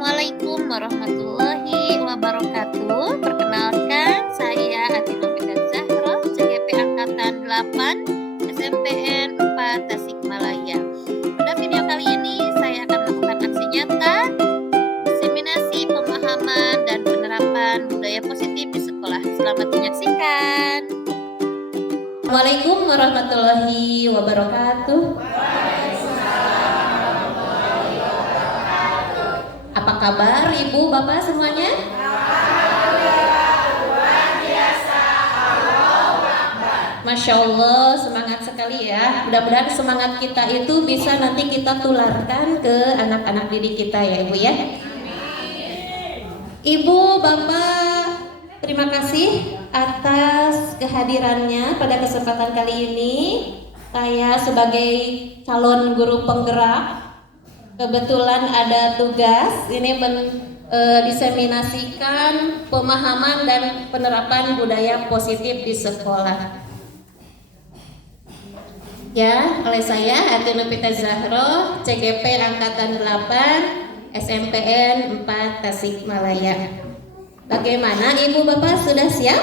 Assalamualaikum warahmatullahi wabarakatuh. Perkenalkan, saya Ati Novita Zahra, CGP Angkatan 8, SMPN 4 Tasikmalaya. Pada video kali ini, saya akan melakukan aksi nyata, diseminasi pemahaman dan penerapan budaya positif di sekolah. Selamat menyaksikan. Assalamualaikum warahmatullahi wabarakatuh. Apa kabar Ibu Bapak semuanya? Masya Allah, semangat sekali ya. Mudah-mudahan semangat kita itu bisa nanti kita tularkan ke anak-anak didik kita ya Ibu ya. Ibu Bapak, terima kasih atas kehadirannya pada kesempatan kali ini. Saya sebagai calon guru penggerak kebetulan ada tugas ini diseminasikan pemahaman dan penerapan budaya positif di sekolah. Ya, oleh saya Ati Novita Zahra, CGP Angkatan 8, SMPN 4 Tasikmalaya. Bagaimana Ibu Bapak sudah siap?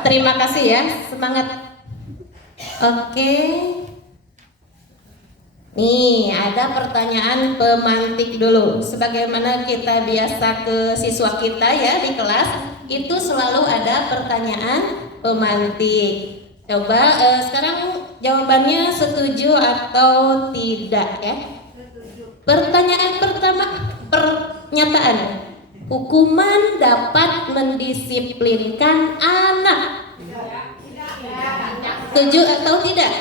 Terima kasih ya, semangat. Oke. Nih, ada pertanyaan pemantik dulu. Sebagaimana kita biasa ke siswa kita ya di kelas, itu selalu ada pertanyaan pemantik. Coba sekarang jawabannya setuju atau tidak ya? Pertanyaan pertama, pernyataan. Hukuman dapat mendisiplinkan anak. Setuju atau tidak?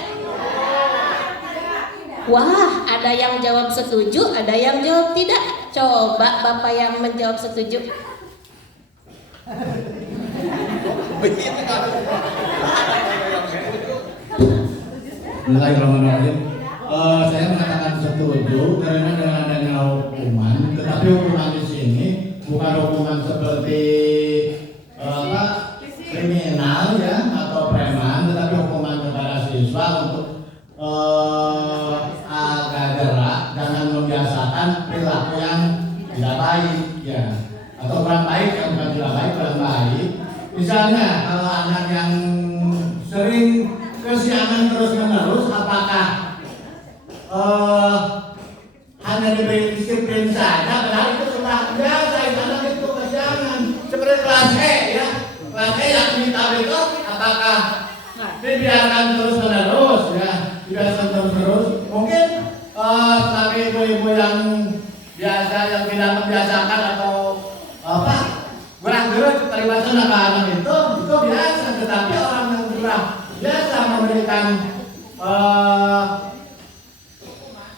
Wah, ada yang jawab setuju, ada yang jawab tidak. Coba Bapak yang menjawab setuju. Bismillahirrahmanirrahim. Saya mengatakan setuju karena dengan adanya hukuman, tetapi hukuman di sini bukan hukuman seperti kriminal ya atau preman, tetapi hukuman kepada siswa untuk agak gerak, jangan membiasakan perilaku yang tidak baik ya, atau kurang baik yang bukan tidak baik, kurang baik. Misalnya kalau anak yang sering kesiangan terus menerus, apakah hanya diberi disiplin saja, padahal itu sudah biasa, anak itu kesiangan seperti kelas E ya, kelas E yang minta itu, apakah dibiarkan terus menerus ya, dibiarkan terus menerus? Mungkin tapi ibu-ibu yang biasa yang tidak membiasakan atau kurang gerus terlibat anak-anak itu biasa, tetapi orang yang sudah biasa memberikan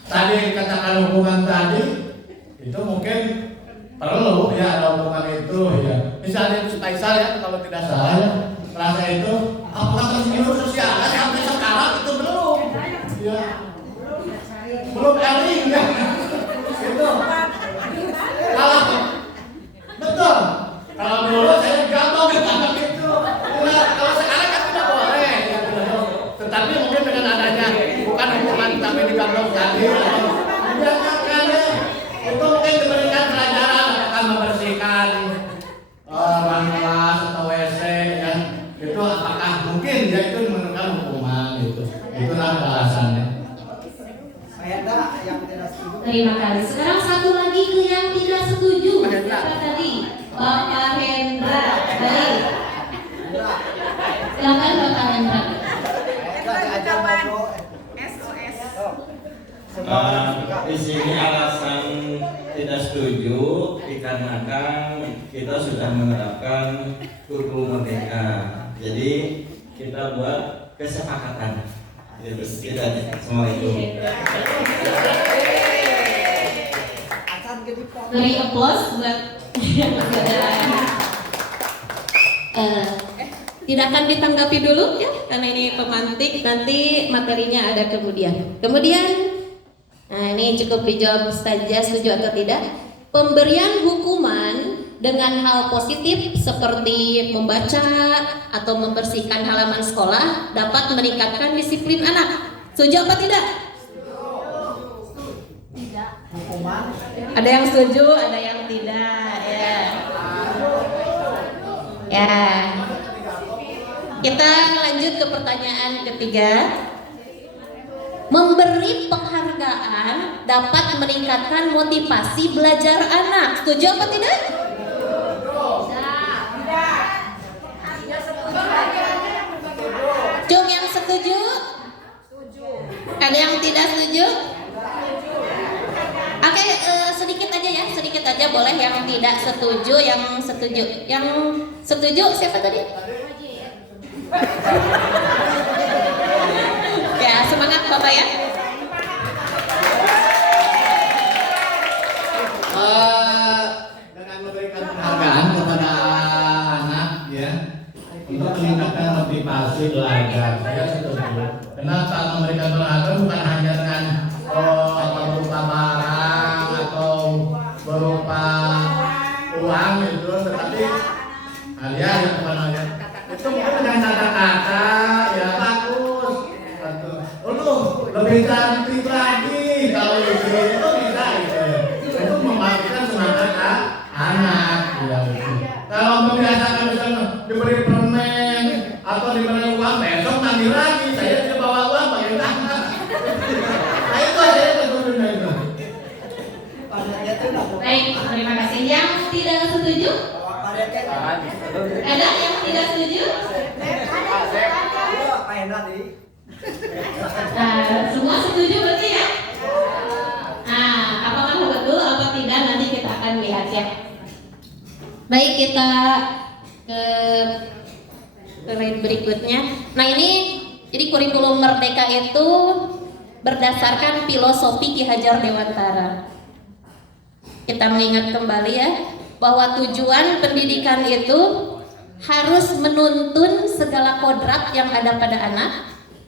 tadi dikatakan hukuman tadi itu mungkin perlu ya ada hukuman itu ya. Misalnya Taisal ya, kalau tidak salah ya, rasa itu apakah tersinggung sosial sampai sekarang itu belum ya, belum eling ya itu kalau betul, kalau dulu saya gampang ditangkap itu nah, kalau sekarang kan tidak boleh ya, tetapi mungkin dengan adanya bukan hukuman tapi digabung tadi biarkan ya, itu mungkin diberikan pelajaran akan membersihkan ruang kelas atau WC ya, itu apakah mungkin ya itu memerlukan hukuman itulah alasannya. Terima kasih. Sekarang satu lagi ke yang tidak setuju. Siapa tadi? Bapak Hendra. Baik. Silakan Bapak Hendra. Di sini alasan tidak setuju dikarenakan kita sudah menerapkan kurikulum merdeka. Jadi kita buat kesepakatan. Assalamualaikum. Beri aplaus buat tidak akan ditanggapi dulu ya, karena ini pemantik, nanti materinya ada kemudian. Nah ini cukup dijawab saja setuju atau tidak. Pemberian hukuman dengan hal positif seperti membaca atau membersihkan halaman sekolah dapat meningkatkan disiplin anak. Setuju apa tidak? Ada yang setuju, ada yang tidak, ya. Ya. Kita lanjut ke pertanyaan ketiga. Memberi penghargaan dapat meningkatkan motivasi belajar anak. Setuju apa tidak? Cung yang setuju? Ada yang tidak setuju? Oke, sedikit aja ya, sedikit aja boleh yang tidak setuju, yang setuju. Yang setuju siapa tadi? Ya, semangat Bapak ya. Dengan memberikan penghargaan kepada anak ya untuk meningkatkan motivasi belajar, saya setuju. Karena saat memberikan penghargaan bukan hanya dengan berupa barang atau berupa uang itu, tetapi hadiah yang namanya itu mungkin dengan kata-kata ya bagus. Lu lebih cantik lagi kalau itu bisa gitu. Itu membangkitkan semangat anak ya gitu. Kalau membiasakan misalnya diberi permen atau diberi uang, besok nanti lagi saya tidak bawa uang bagaimana? Nah itu aja tentunya itu. Baik, terima kasih. Yang tidak setuju? Ada yang tidak setuju? Semua setuju berarti ya? Nah, apakah betul apa tidak nanti kita akan lihat ya. Baik, kita ke slide berikutnya. Nah ini jadi kurikulum Merdeka itu berdasarkan filosofi Ki Hajar Dewantara. Kita mengingat kembali ya bahwa tujuan pendidikan itu harus menuntun segala kodrat yang ada pada anak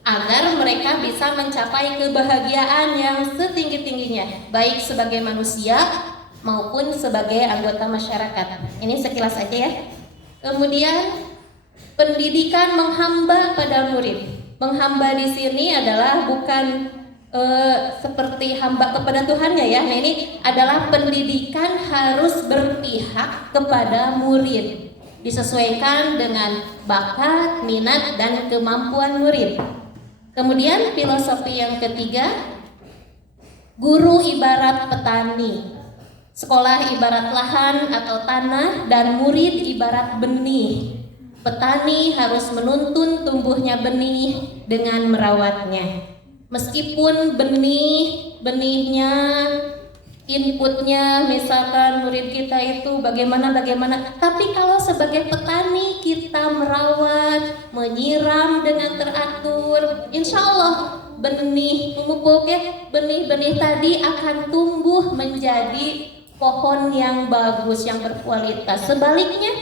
agar mereka bisa mencapai kebahagiaan yang setinggi-tingginya, baik sebagai manusia maupun sebagai anggota masyarakat. Ini sekilas aja ya. Kemudian pendidikan menghamba pada murid. Menghamba di sini adalah bukan seperti hamba kepada Tuhannya ya. Nah ini adalah pendidikan harus berpihak kepada murid, disesuaikan dengan bakat, minat, dan kemampuan murid. Kemudian filosofi yang ketiga, guru ibarat petani, sekolah ibarat lahan atau tanah, dan murid ibarat benih. Petani harus menuntun tumbuhnya benih dengan merawatnya. Meskipun benihnya, inputnya, misalkan murid kita itu bagaimana, tapi kalau sebagai petani kita merawat, menyiram dengan teratur, insya Allah memupuk ya, benih-benih tadi akan tumbuh menjadi pohon yang bagus, yang berkualitas. Sebaliknya,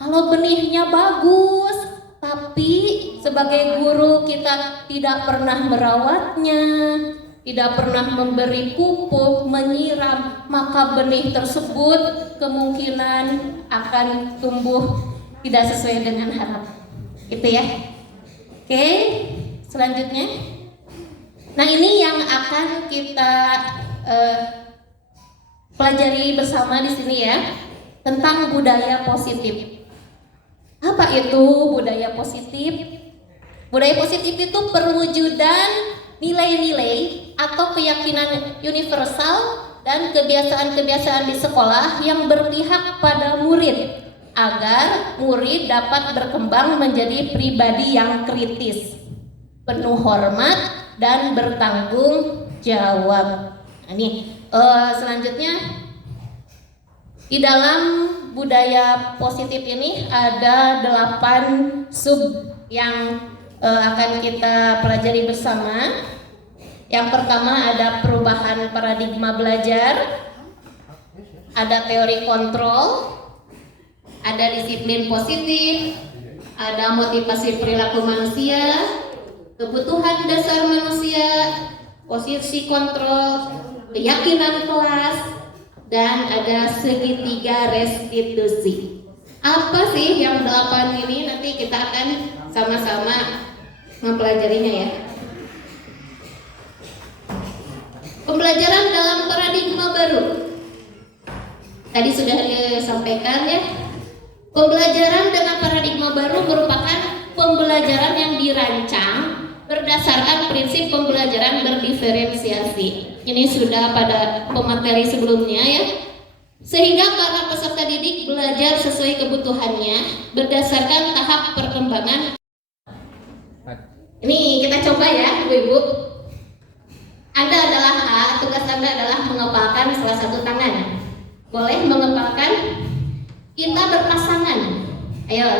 kalau benihnya bagus tapi sebagai guru kita tidak pernah merawatnya, tidak pernah memberi pupuk, menyiram, maka benih tersebut kemungkinan akan tumbuh tidak sesuai dengan harapan. Gitu ya. Oke, selanjutnya. Nah, ini yang akan kita pelajari bersama di sini ya, tentang budaya positif. Apa itu budaya positif? Budaya positif itu perwujudan nilai-nilai atau keyakinan universal dan kebiasaan-kebiasaan di sekolah yang berpihak pada murid agar murid dapat berkembang menjadi pribadi yang kritis, penuh hormat, dan bertanggung jawab. Nah, ini selanjutnya di dalam budaya positif ini ada 8 sub yang akan kita pelajari bersama. Yang pertama ada perubahan paradigma belajar, ada teori kontrol, ada disiplin positif, ada motivasi perilaku manusia, kebutuhan dasar manusia, posisi kontrol, keyakinan kelas, dan ada segitiga restitusi. Apa sih yang 8 ini? Nanti kita akan sama-sama mempelajarinya ya. Pembelajaran dalam paradigma baru. Tadi sudah disampaikan ya. Pembelajaran dengan paradigma baru merupakan pembelajaran yang dirancang berdasarkan prinsip pembelajaran berdiferensiasi. Ini sudah pada pemateri sebelumnya ya. Sehingga para peserta didik belajar sesuai kebutuhannya berdasarkan tahap perkembangan. Ini kita coba ya, Ibu-ibu. Anda adalah tugas Anda adalah mengepalkan salah satu tangan. Boleh mengepalkan? Kita berpasangan. Ayo,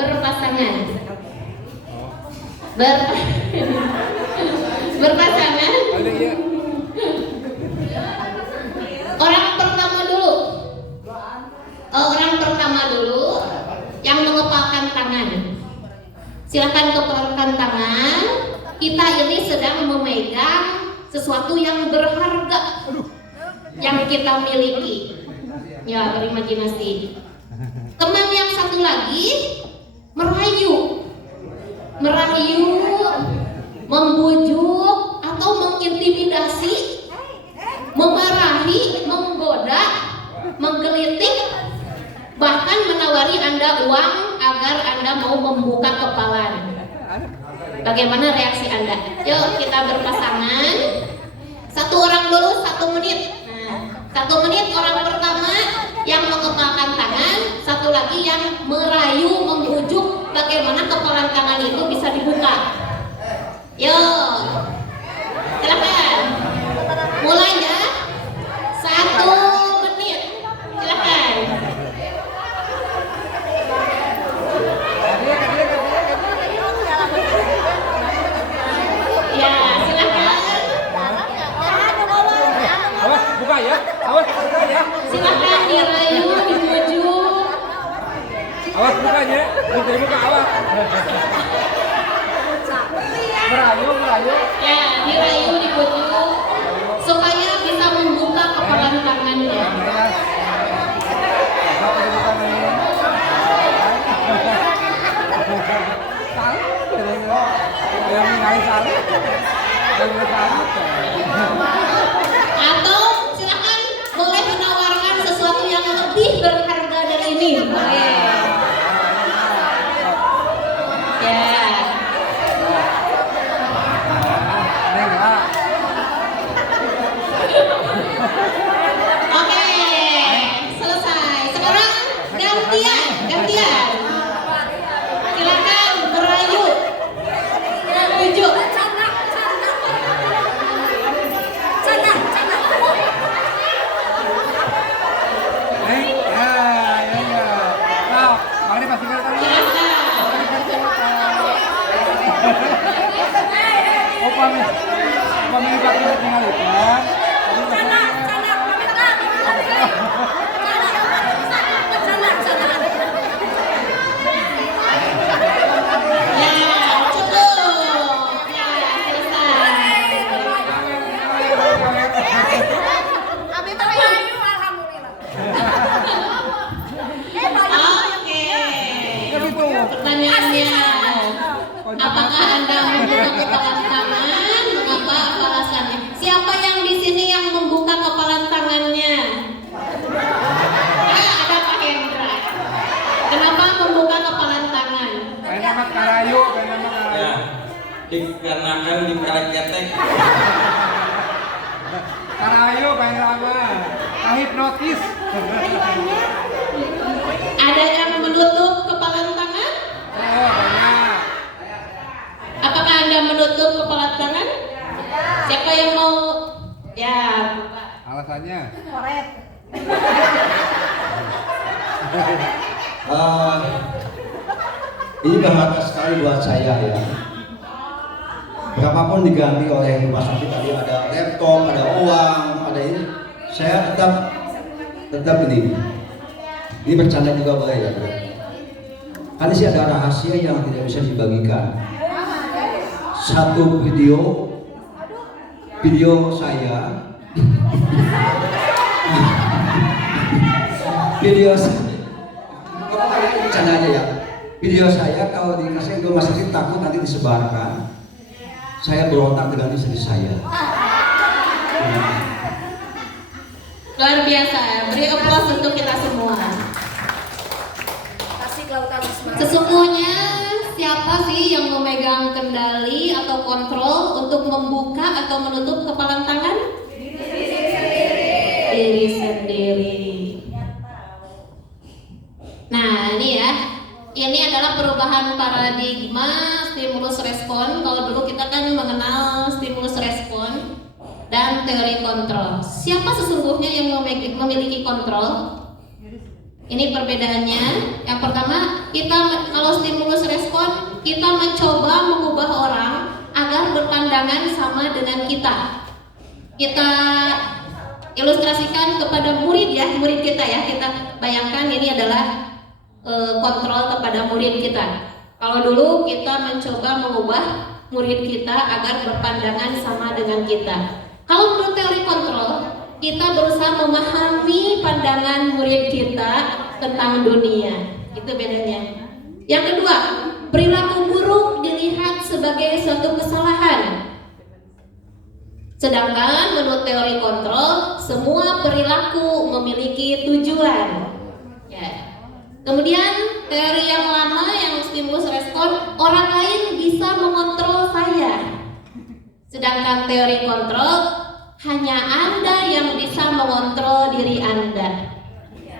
berpasangan. Berpasangan. Orang pertama dulu yang mengepalkan tangan. Silakan kepalkan tangan. Kita ini sedang memegang sesuatu yang berharga yang kita miliki. Ya, berimajinasi. Teman yang satu lagi merayu, membujuk atau mengintimidasi, memarahi, menggoda, menggelitik, bahkan menawari Anda uang agar Anda mau membuka kepalan. Bagaimana reaksi Anda? Yuk kita berpasangan. Satu orang dulu 1 menit. Nah, 1 menit orang pertama yang mengepalkan tangan, satu lagi yang merayu, membujuk bagaimana kepalan tangan itu bisa dibuka. Yuk, silakan. Mulai ya. 1 menit. Silakan. Ya, silakan. Awas buka ya. Awas buka ya. Silakan dirayu, dibujuk. Awas bukanya. Bisa buka awas. Merayu. Ya, dirayu, dibujuk supaya bisa membuka kepalan tangannya. Atau silakan boleh menawarkan sesuatu yang lebih berharga dari ini. Boleh. Ya. Oke, selesai. Sekarang gantian. Silakan merayu, bujuk. Pertanyaannya, apakah Anda membuka kepalan tangan? Mengapa? Apa alasannya? Siapa yang di sini yang membuka kepalan tangannya? Ada Pak Hendra. Kenapa membuka kepalan tangan? Nama Karayu. Ya, dikarenakan di ketek. Karayu pengen lama. Hipnotis. Ada yang menutup kepalan tangan? Oh, banyak. Apakah Anda menutup kepalan tangan? Siapa yang mau? Ya. Alasannya? Ini berharga sekali buat saya ya. Berapapun diganti oleh rumah sakit tadi, ada laptop, ada uang, ada ini, saya tetap ini bercanda juga boleh ya. Karena sih ada rahasia yang tidak bisa dibagikan. Satu video saya bercanda aja ya. Video saya kalau dikasih ke rumah sakit takut nanti disebarkan. Saya berontak dengan istri saya. Luar biasa, beri aplaus untuk kita semua. Sesungguhnya siapa sih yang memegang kendali atau kontrol untuk membuka atau menutup kepalan tangan? Diri sendiri. Nah ini ya, ini adalah perubahan paradigma stimulus respon. Kalau dulu kita kan mengenal stimulus respon dan teori kontrol. Siapa sesungguhnya yang memiliki kontrol? Ini perbedaannya. Yang pertama, kita kalau stimulus respon, kita mencoba mengubah orang agar berpandangan sama dengan kita. Kita ilustrasikan kepada murid ya, murid kita ya. Kita bayangkan ini adalah kontrol kepada murid kita. Kalau dulu kita mencoba mengubah murid kita agar berpandangan sama dengan kita. Kalau menurut teori kontrol, kita berusaha memahami pandangan murid kita tentang dunia. Itu bedanya. Yang kedua, perilaku buruk dilihat sebagai suatu kesalahan. Sedangkan menurut teori kontrol, semua perilaku memiliki tujuan. Ya. Kemudian teori yang lama yang stimulus respon, orang lain bisa mengontrol saya. Sedangkan teori kontrol, hanya Anda yang bisa mengontrol diri Anda.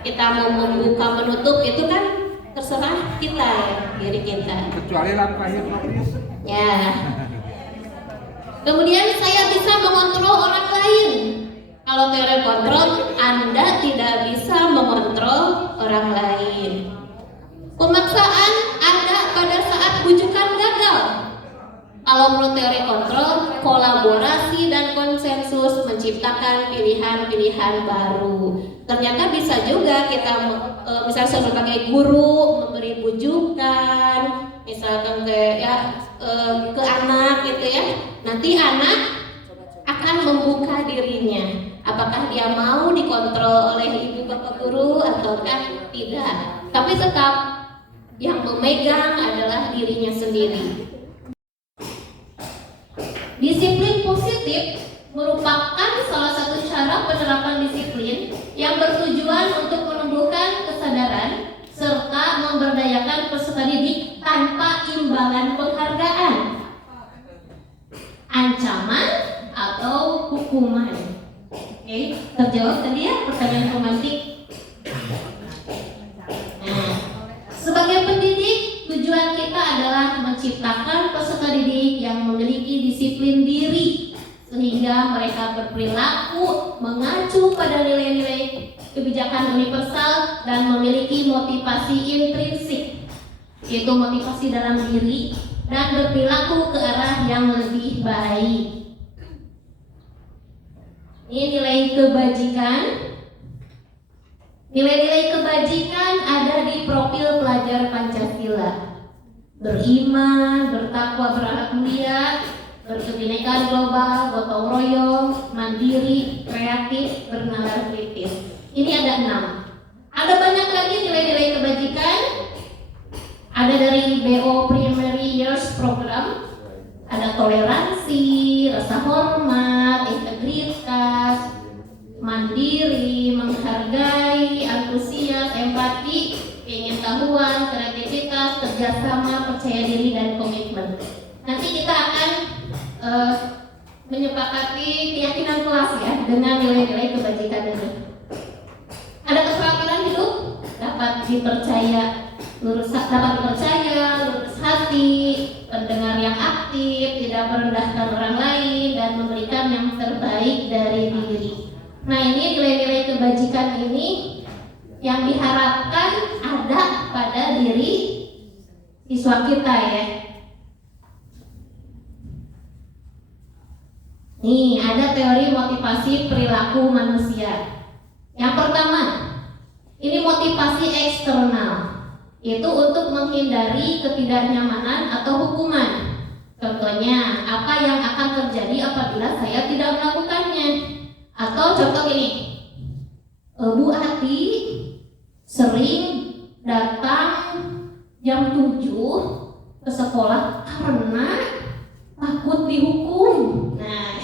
Kita mau membuka menutup itu kan terserah kita ya, diri kita. Kecuali lampu akhir. Ya. Kemudian saya bisa mengontrol orang lain. Kalau teori kontrol, Anda tidak bisa mengontrol orang lain. Pemaksaan ada pada saat bujukan gagal. Kalau menurut teori kontrol, kolaborasi dan konsensus menciptakan pilihan-pilihan baru. Ternyata bisa juga kita misalnya sebagai guru memberi bujukan, misalkan ke anak gitu ya. Nanti anak akan membuka dirinya. Apakah dia mau dikontrol oleh ibu bapak guru ataukah tidak? Tapi tetap yang memegang adalah dirinya sendiri. Disiplin positif merupakan salah satu cara penerapan disiplin yang bertujuan untuk menumbuhkan kesadaran serta memberdayakan peserta didik tanpa imbalan penghargaan, ancaman atau hukuman. Oke, terjawab tadi ya pertanyaan pemantik. Nah, sebagai pendidik, tujuan kita adalah menciptakan peserta didik yang memiliki disiplin diri sehingga mereka berperilaku mengacu pada nilai-nilai kebijakan universal dan memiliki motivasi intrinsik, yaitu motivasi dalam diri dan berperilaku ke arah yang lebih baik. Ini nilai kebajikan. Nilai-nilai kebajikan ada di profil pelajar Pancasila. Beriman, bertakwa, berakhlak mulia, berkebinekaan global, gotong royong, mandiri, kreatif, bernalar kritis. Ini ada 6. Ada banyak lagi nilai-nilai kebajikan. Ada dari BO Primary Years Program. Ada toleransi, rasa hormat, integritas, mandiri, menghargai, antusias, empati, pengetahuan, kreativitas, kerjasama, percaya diri, dan komitmen. Nanti kita akan menyepakati keyakinan kelas ya dengan nilai-nilai kebajikan ini. Ada keterampilan hidup, dapat dipercaya, lurus hati, pendengar yang aktif, tidak merendahkan orang lain, dan memberikan yang terbaik dari diri. Nah, ini nilai-nilai kebajikan ini yang diharapkan ada pada diri siswa kita ya. Nih, ada teori motivasi perilaku manusia. Yang pertama, ini motivasi eksternal. Itu untuk menghindari ketidaknyamanan atau hukuman. Contohnya, apa yang akan terjadi apabila saya tidak melakukannya? Atau contoh ini, Bu Ati sering datang jam 7 ke sekolah karena takut dihukum. Nah,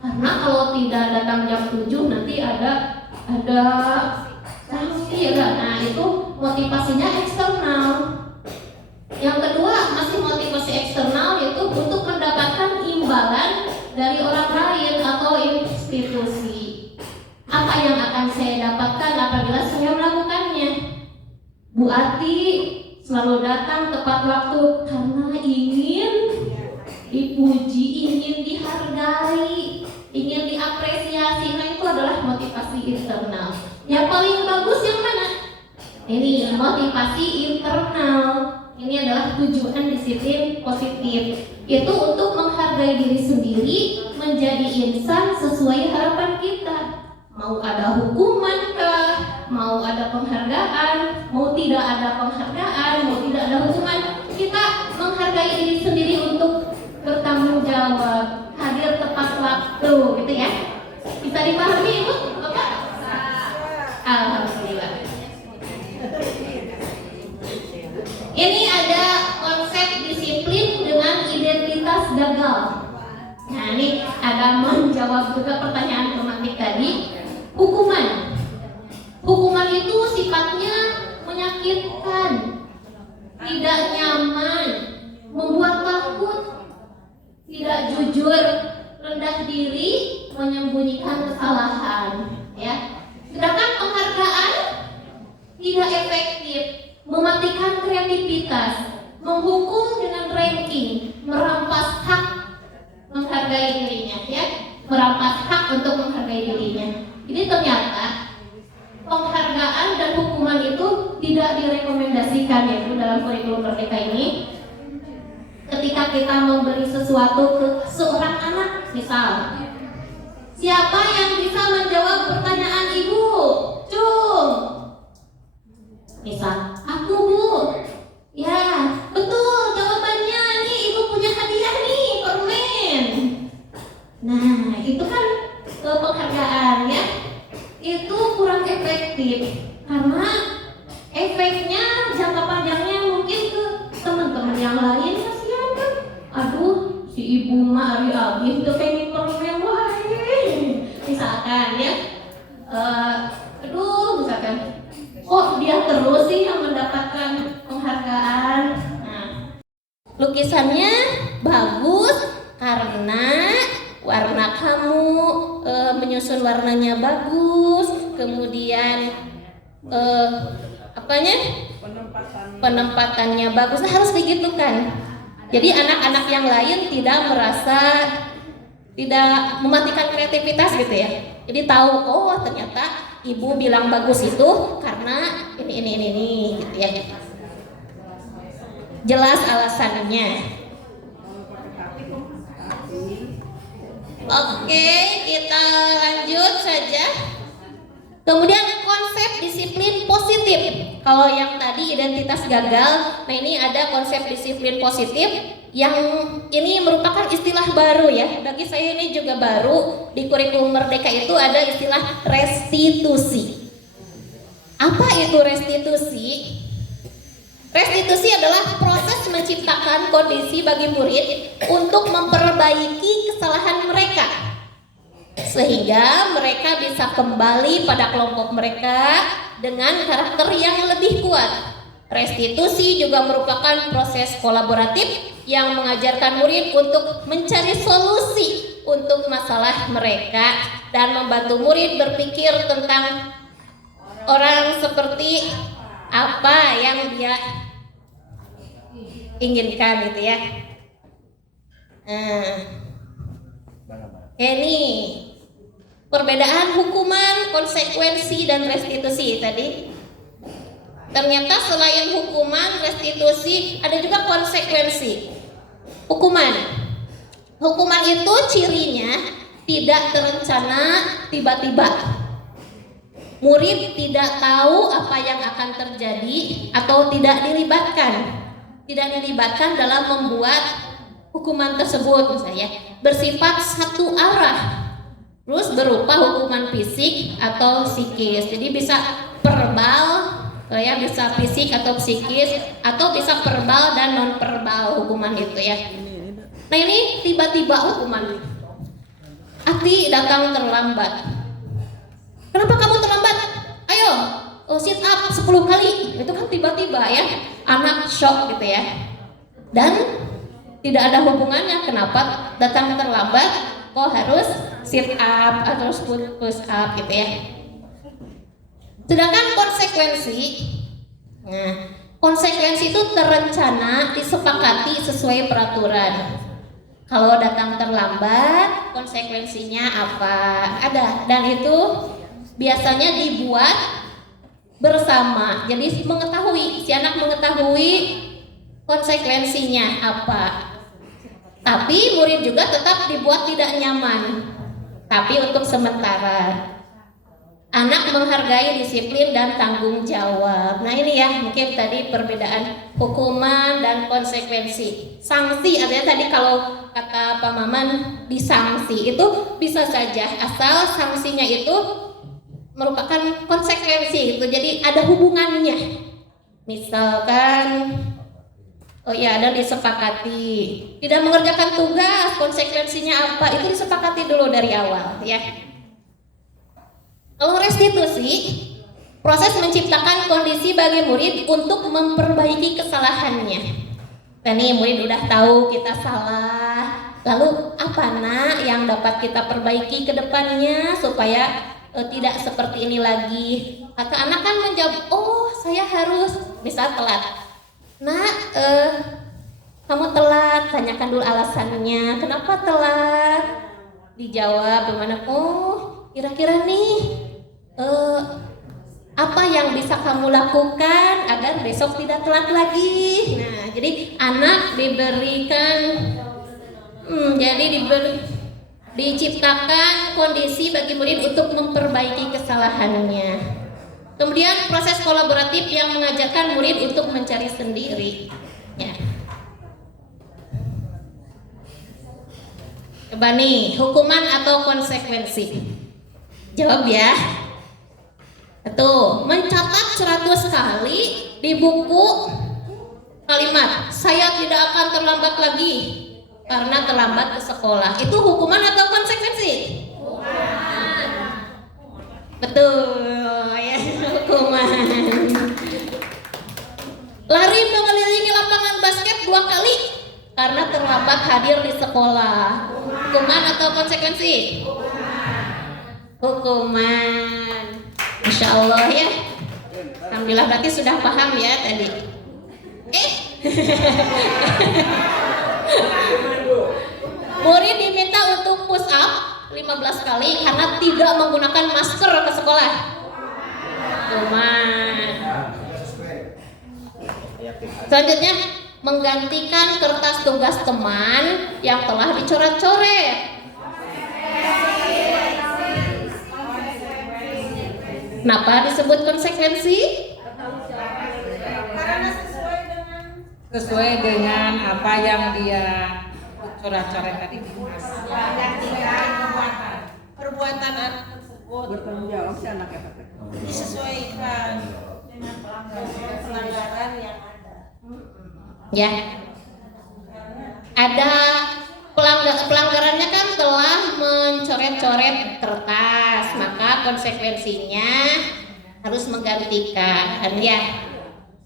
karena kalau tidak datang jam 7 nanti ada sanksi ya. Nah itu motivasinya eksternal. Yang kedua masih motivasi eksternal, yaitu untuk mendapatkan imbalan dari orang lain atau institusi. Apa yang akan saya dapatkan apabila saya melakukannya? Bu Ati selalu datang tepat waktu karena ingin dipuji, ingin dihargai, ingin diapresiasi. Nah itu adalah motivasi internal. Yang paling bagus yang mana? Ini motivasi internal. Ini adalah tujuan disiplin positif. Itu untuk menghargai diri sendiri, menjadi insan sesuai harapan kita. Mau ada hukuman kah? Mau ada penghargaan? Mau tidak ada penghargaan? Mau tidak ada hukuman? Kita menghargai diri sendiri untuk bertanggung jawab, hadir tepat waktu, gitu ya. Bisa dipahami Ibu? Bapak? Alhamdulillah. Ini ada konsep disiplin dengan identitas gagal. Nah ini ada menjawab juga pertanyaan pemantik tadi. Hukuman itu sifatnya menyakitkan, tidak nyaman, membuat takut, tidak jujur, rendah diri, menyembunyikan kesalahan, ya. Sedangkan penghargaan tidak efektif, mematikan kreativitas, menghukum dengan ranking, merampas hak menghargai dirinya, ya, merampas hak untuk menghargai dirinya. Jadi ternyata penghargaan dan hukuman itu tidak direkomendasikan ya Bu dalam kurikulum Merdeka ini. Ketika kita memberi sesuatu ke seorang anak, misal, siapa yang bisa menjawab pertanyaan Ibu? Cung. Misal, aku Bu. Ya, betul jawabannya. Nih Ibu punya hadiah nih, permen. Nah, itu kan penghargaan ya. Itu kurang efektif karena efeknya jangka panjangnya mungkin ke teman-teman yang lain. Kasihan kan? Aduh, si Ibu mah hari abis udah pengen permen wae. Misalkan ya, misalkan, kok dia terus sih yang mendapatkan penghargaan. Nah, lukisannya bagus karena warna kamu menyusun warnanya bagus, kemudian penempatannya bagus, harus digitukan. Jadi anak-anak yang lain tidak merasa tidak mematikan kreativitas gitu ya. Jadi tahu, oh ternyata Ibu bilang bagus itu karena ini gitu ya. Jelas alasannya. Oke, kita lanjut saja. Kemudian konsep disiplin positif. Kalau yang tadi identitas gagal, nah ini ada konsep disiplin positif yang ini merupakan istilah baru ya. Bagi saya ini juga baru, di kurikulum Merdeka itu ada istilah restitusi. Apa itu restitusi? Restitusi adalah proses menciptakan kondisi bagi murid untuk memperbaiki kesalahan mereka sehingga mereka bisa kembali pada kelompok mereka dengan karakter yang lebih kuat. Restitusi juga merupakan proses kolaboratif yang mengajarkan murid untuk mencari solusi untuk masalah mereka dan membantu murid berpikir tentang orang seperti apa yang dia inginkan gitu ya. Ini perbedaan hukuman, konsekuensi dan restitusi tadi. Ternyata selain hukuman, restitusi, ada juga konsekuensi. Hukuman itu cirinya tidak terencana, tiba-tiba. Murid tidak tahu apa yang akan terjadi atau tidak dilibatkan dalam membuat hukuman tersebut, misalnya bersifat satu arah, terus berupa hukuman fisik atau psikis. Jadi bisa verbal, ya, bisa fisik atau psikis, atau bisa verbal dan non verbal hukuman itu ya. Nah ini tiba-tiba hukuman. Ati datang terlambat. Kenapa kamu terlambat? Ayo, sit up 10 kali. Itu kan tiba-tiba ya, anak shock gitu ya. Dan tidak ada hubungannya kenapa datang terlambat kok harus sit up atau push up gitu ya. Sedangkan konsekuensi itu terencana, disepakati sesuai peraturan. Kalau datang terlambat, konsekuensinya apa? Ada, dan itu biasanya dibuat bersama. Jadi si anak mengetahui konsekuensinya apa. Tapi murid juga tetap dibuat tidak nyaman. Tapi untuk sementara. Anak menghargai disiplin dan tanggung jawab. Nah ini ya mungkin tadi perbedaan hukuman dan konsekuensi. Sanksi artinya tadi kalau kata Pak Maman disanksi itu bisa saja asal sanksinya itu merupakan konsekuensi gitu. Jadi ada hubungannya. Misalkan ada disepakati tidak mengerjakan tugas, konsekuensinya apa? Itu disepakati dulu dari awal ya. Kalau restitusi, proses menciptakan kondisi bagi murid untuk memperbaiki kesalahannya. Dan nih murid udah tahu kita salah. Lalu apa nak yang dapat kita perbaiki ke depannya supaya tidak seperti ini lagi? Kata anak kan menjawab, oh saya harus misal telat. Nak, kamu telat, tanyakan dulu alasannya. Kenapa telat? Dijawab bagaimana? Oh kira-kira nih apa yang bisa kamu lakukan agar besok tidak telat lagi. Nah, jadi anak diberikan diciptakan kondisi bagi murid untuk memperbaiki kesalahannya. Kemudian proses kolaboratif yang mengajarkan murid untuk mencari sendiri ya. Coba nih, hukuman atau konsekuensi? Jawab ya. Tuh, mencatat 100 kali di buku kalimat saya tidak akan terlambat lagi karena terlambat ke sekolah. Itu hukuman atau konsekuensi? Hukuman. Betul ya, hukuman. Lari mengelilingi lapangan basket 2 kali karena terlambat hadir di sekolah. Hukuman atau konsekuensi? Hukuman. Masya Allah ya. Alhamdulillah berarti sudah paham ya tadi. Murid diminta untuk push up 15 kali karena tidak menggunakan masker ke sekolah. Selanjutnya menggantikan kertas tugas teman yang telah dicoret-coret. Kenapa disebut konsekuensi? Karena sesuai dengan apa yang dia coret-coret tadi. Menggantikan perbuatan anak tersebut bertanggung jawab si anaknya disesuaikan dengan pelanggaran yang ada. Ya. Ada pelanggarannya kan telah mencoret-coret kertas, maka konsekuensinya harus menggantikan ya.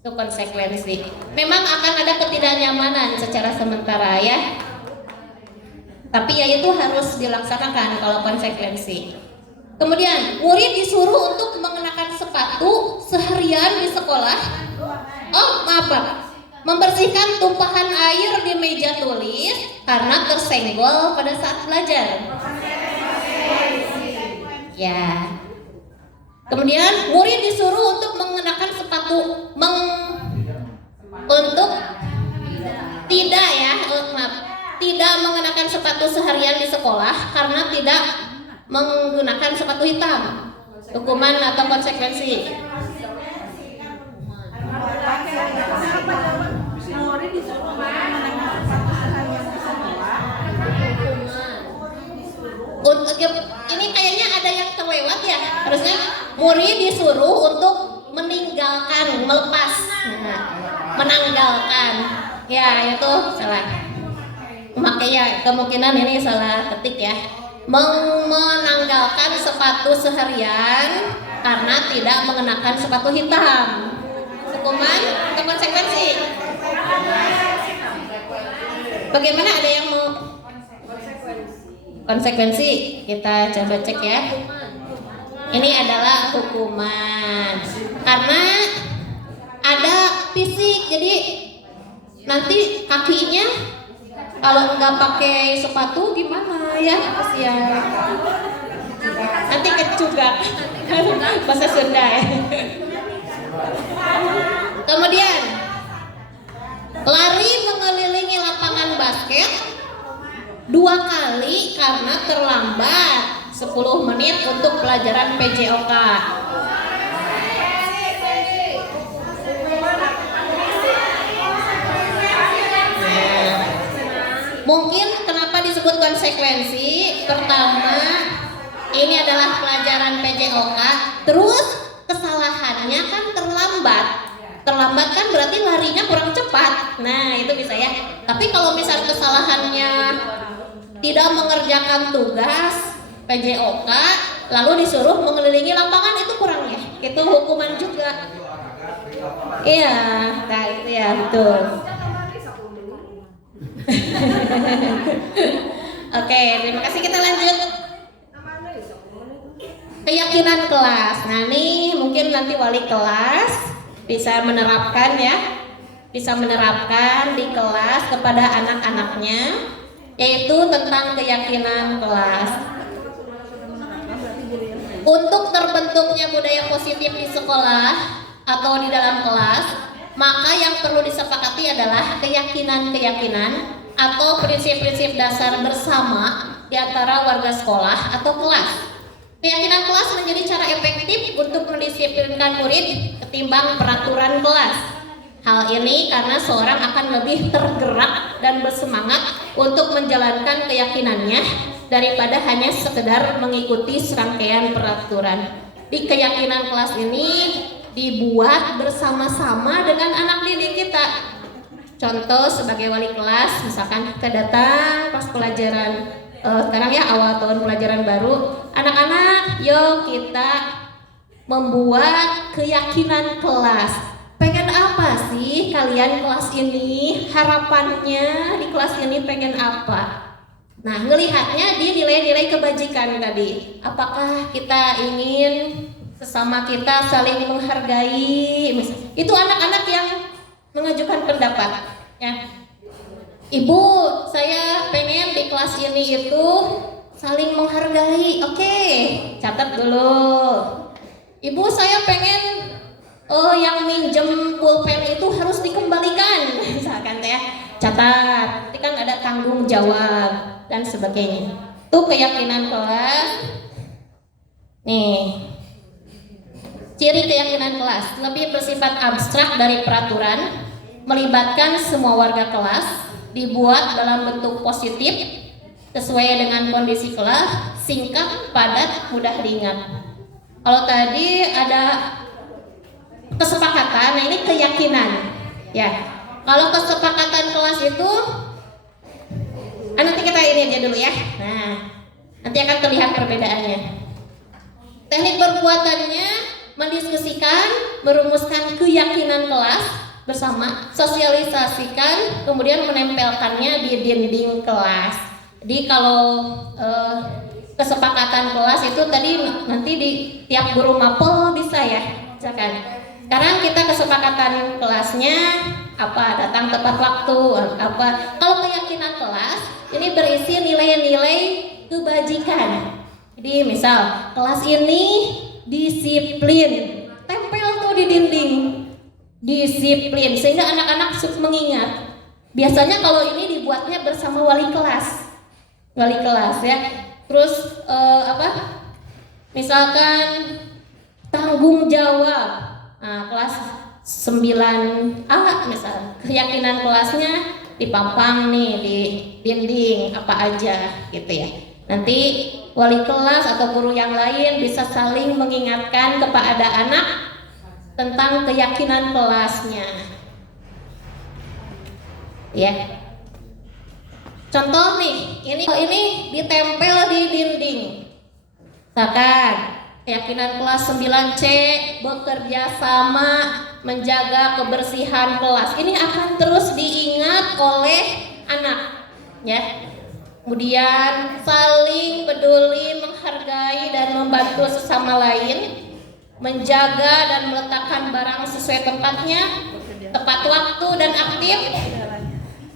Itu konsekuensi. Memang akan ada ketidaknyamanan secara sementara ya. Tapi ya itu harus dilaksanakan kalau konsekuensi. Kemudian murid disuruh untuk mengenakan sepatu seharian di sekolah. Oh maaf Pak. Membersihkan tumpahan air di meja tulis karena tersenggol pada saat belajar. Ya. Kemudian murid disuruh untuk mengenakan sepatu untuk tidak mengenakan sepatu seharian di sekolah karena tidak menggunakan sepatu hitam. Hukuman atau konsekuensi? Ini kayaknya ada yang terlewat ya. Harusnya murid disuruh untuk meninggalkan, melepas, menanggalkan. Ya itu salah. Makanya kemungkinan ini salah ketik ya. menanggalkan sepatu seharian karena tidak mengenakan sepatu hitam. Hukuman atau konsekuensi? Bagaimana, ada yang mau konsekuensi? Kita coba cek ya. Ini adalah hukuman karena ada fisik, jadi nanti kakinya kalau nggak pakai sepatu gimana ya, kasihan. Nanti kecugak bahasa Sunda ya. Kemudian lari mengelilingi lapangan basket 2 kali karena terlambat 10 menit untuk pelajaran PJOK. Mungkin kenapa disebut konsekuensi? Pertama, ini adalah pelajaran PJOK, terus kesalahannya kan terlambat. Terlambat kan berarti larinya kurang cepat. Nah, itu bisa ya. Tapi kalau misal kesalahannya tidak mengerjakan tugas PJOK, lalu disuruh mengelilingi lapangan, itu kurang ya. Itu hukuman juga. Iya, nah itu ya, betul. Oke, terima kasih, kita lanjut. Keyakinan kelas. Nah, ini mungkin nanti wali kelas bisa menerapkan ya. Bisa menerapkan di kelas kepada anak-anaknya, yaitu tentang keyakinan kelas. Untuk terbentuknya budaya positif di sekolah atau di dalam kelas, maka yang perlu disepakati adalah keyakinan-keyakinan atau prinsip-prinsip dasar bersama di antara warga sekolah atau kelas. Keyakinan kelas menjadi cara efektif untuk mendisiplinkan murid ketimbang peraturan kelas. Hal ini karena seorang akan lebih tergerak dan bersemangat untuk menjalankan keyakinannya daripada hanya sekedar mengikuti serangkaian peraturan. Di keyakinan kelas ini dibuat bersama-sama dengan anak didik kita. Contoh sebagai wali kelas, misalkan kita datang pas pelajaran sekarang ya, awal tahun pelajaran baru, anak-anak yuk kita membuat keyakinan kelas. Pengen apa sih kalian kelas ini? Harapannya di kelas ini pengen apa? Nah, ngelihatnya di nilai-nilai kebajikan tadi. Apakah kita ingin sesama kita saling menghargai? Itu anak-anak yang mengajukan pendapat ya. Ibu, saya pengen di kelas ini itu saling menghargai. Oke, catat dulu. Ibu, saya pengen yang minjem pulpen itu harus dikembalikan, misalkan ya. Catat. Nanti kan ada tanggung jawab dan sebagainya. Itu keyakinan kelas. Nih, ciri keyakinan kelas lebih bersifat abstrak dari peraturan, melibatkan semua warga kelas, dibuat dalam bentuk positif sesuai dengan kondisi kelas, singkat, padat, mudah diingat. Kalau tadi ada kesepakatan, nah ini keyakinan ya. Kalau kesepakatan kelas itu nanti kita ini aja dulu ya. Nah, nanti akan terlihat perbedaannya. Teknik perbuatannya mendiskusikan, merumuskan keyakinan kelas bersama, sosialisasikan, kemudian menempelkannya di dinding kelas. Jadi kalau kesepakatan kelas itu tadi nanti di tiap guru mapel bisa ya, misalkan. Sekarang kita kesepakatan kelasnya apa, datang tepat waktu, apa. Kalau keyakinan kelas ini berisi nilai-nilai kebajikan. Jadi misal kelas ini disiplin, tempel tuh di dinding. Disiplin sehingga anak-anak mengingat. Biasanya kalau ini dibuatnya bersama wali kelas ya. Terus misalkan tanggung jawab. Nah, kelas 9A misal, keyakinan kelasnya dipampang nih di dinding apa aja gitu ya. Nanti wali kelas atau guru yang lain bisa saling mengingatkan kepada anak tentang keyakinan kelasnya. Ya. Contoh nih, ini ditempel di dinding. Misalkan keyakinan kelas 9C bekerja sama menjaga kebersihan kelas. Ini akan terus diingat oleh anak, ya. Kemudian saling peduli, menghargai dan membantu sesama lain, menjaga dan meletakkan barang sesuai tempatnya, tepat waktu dan aktif.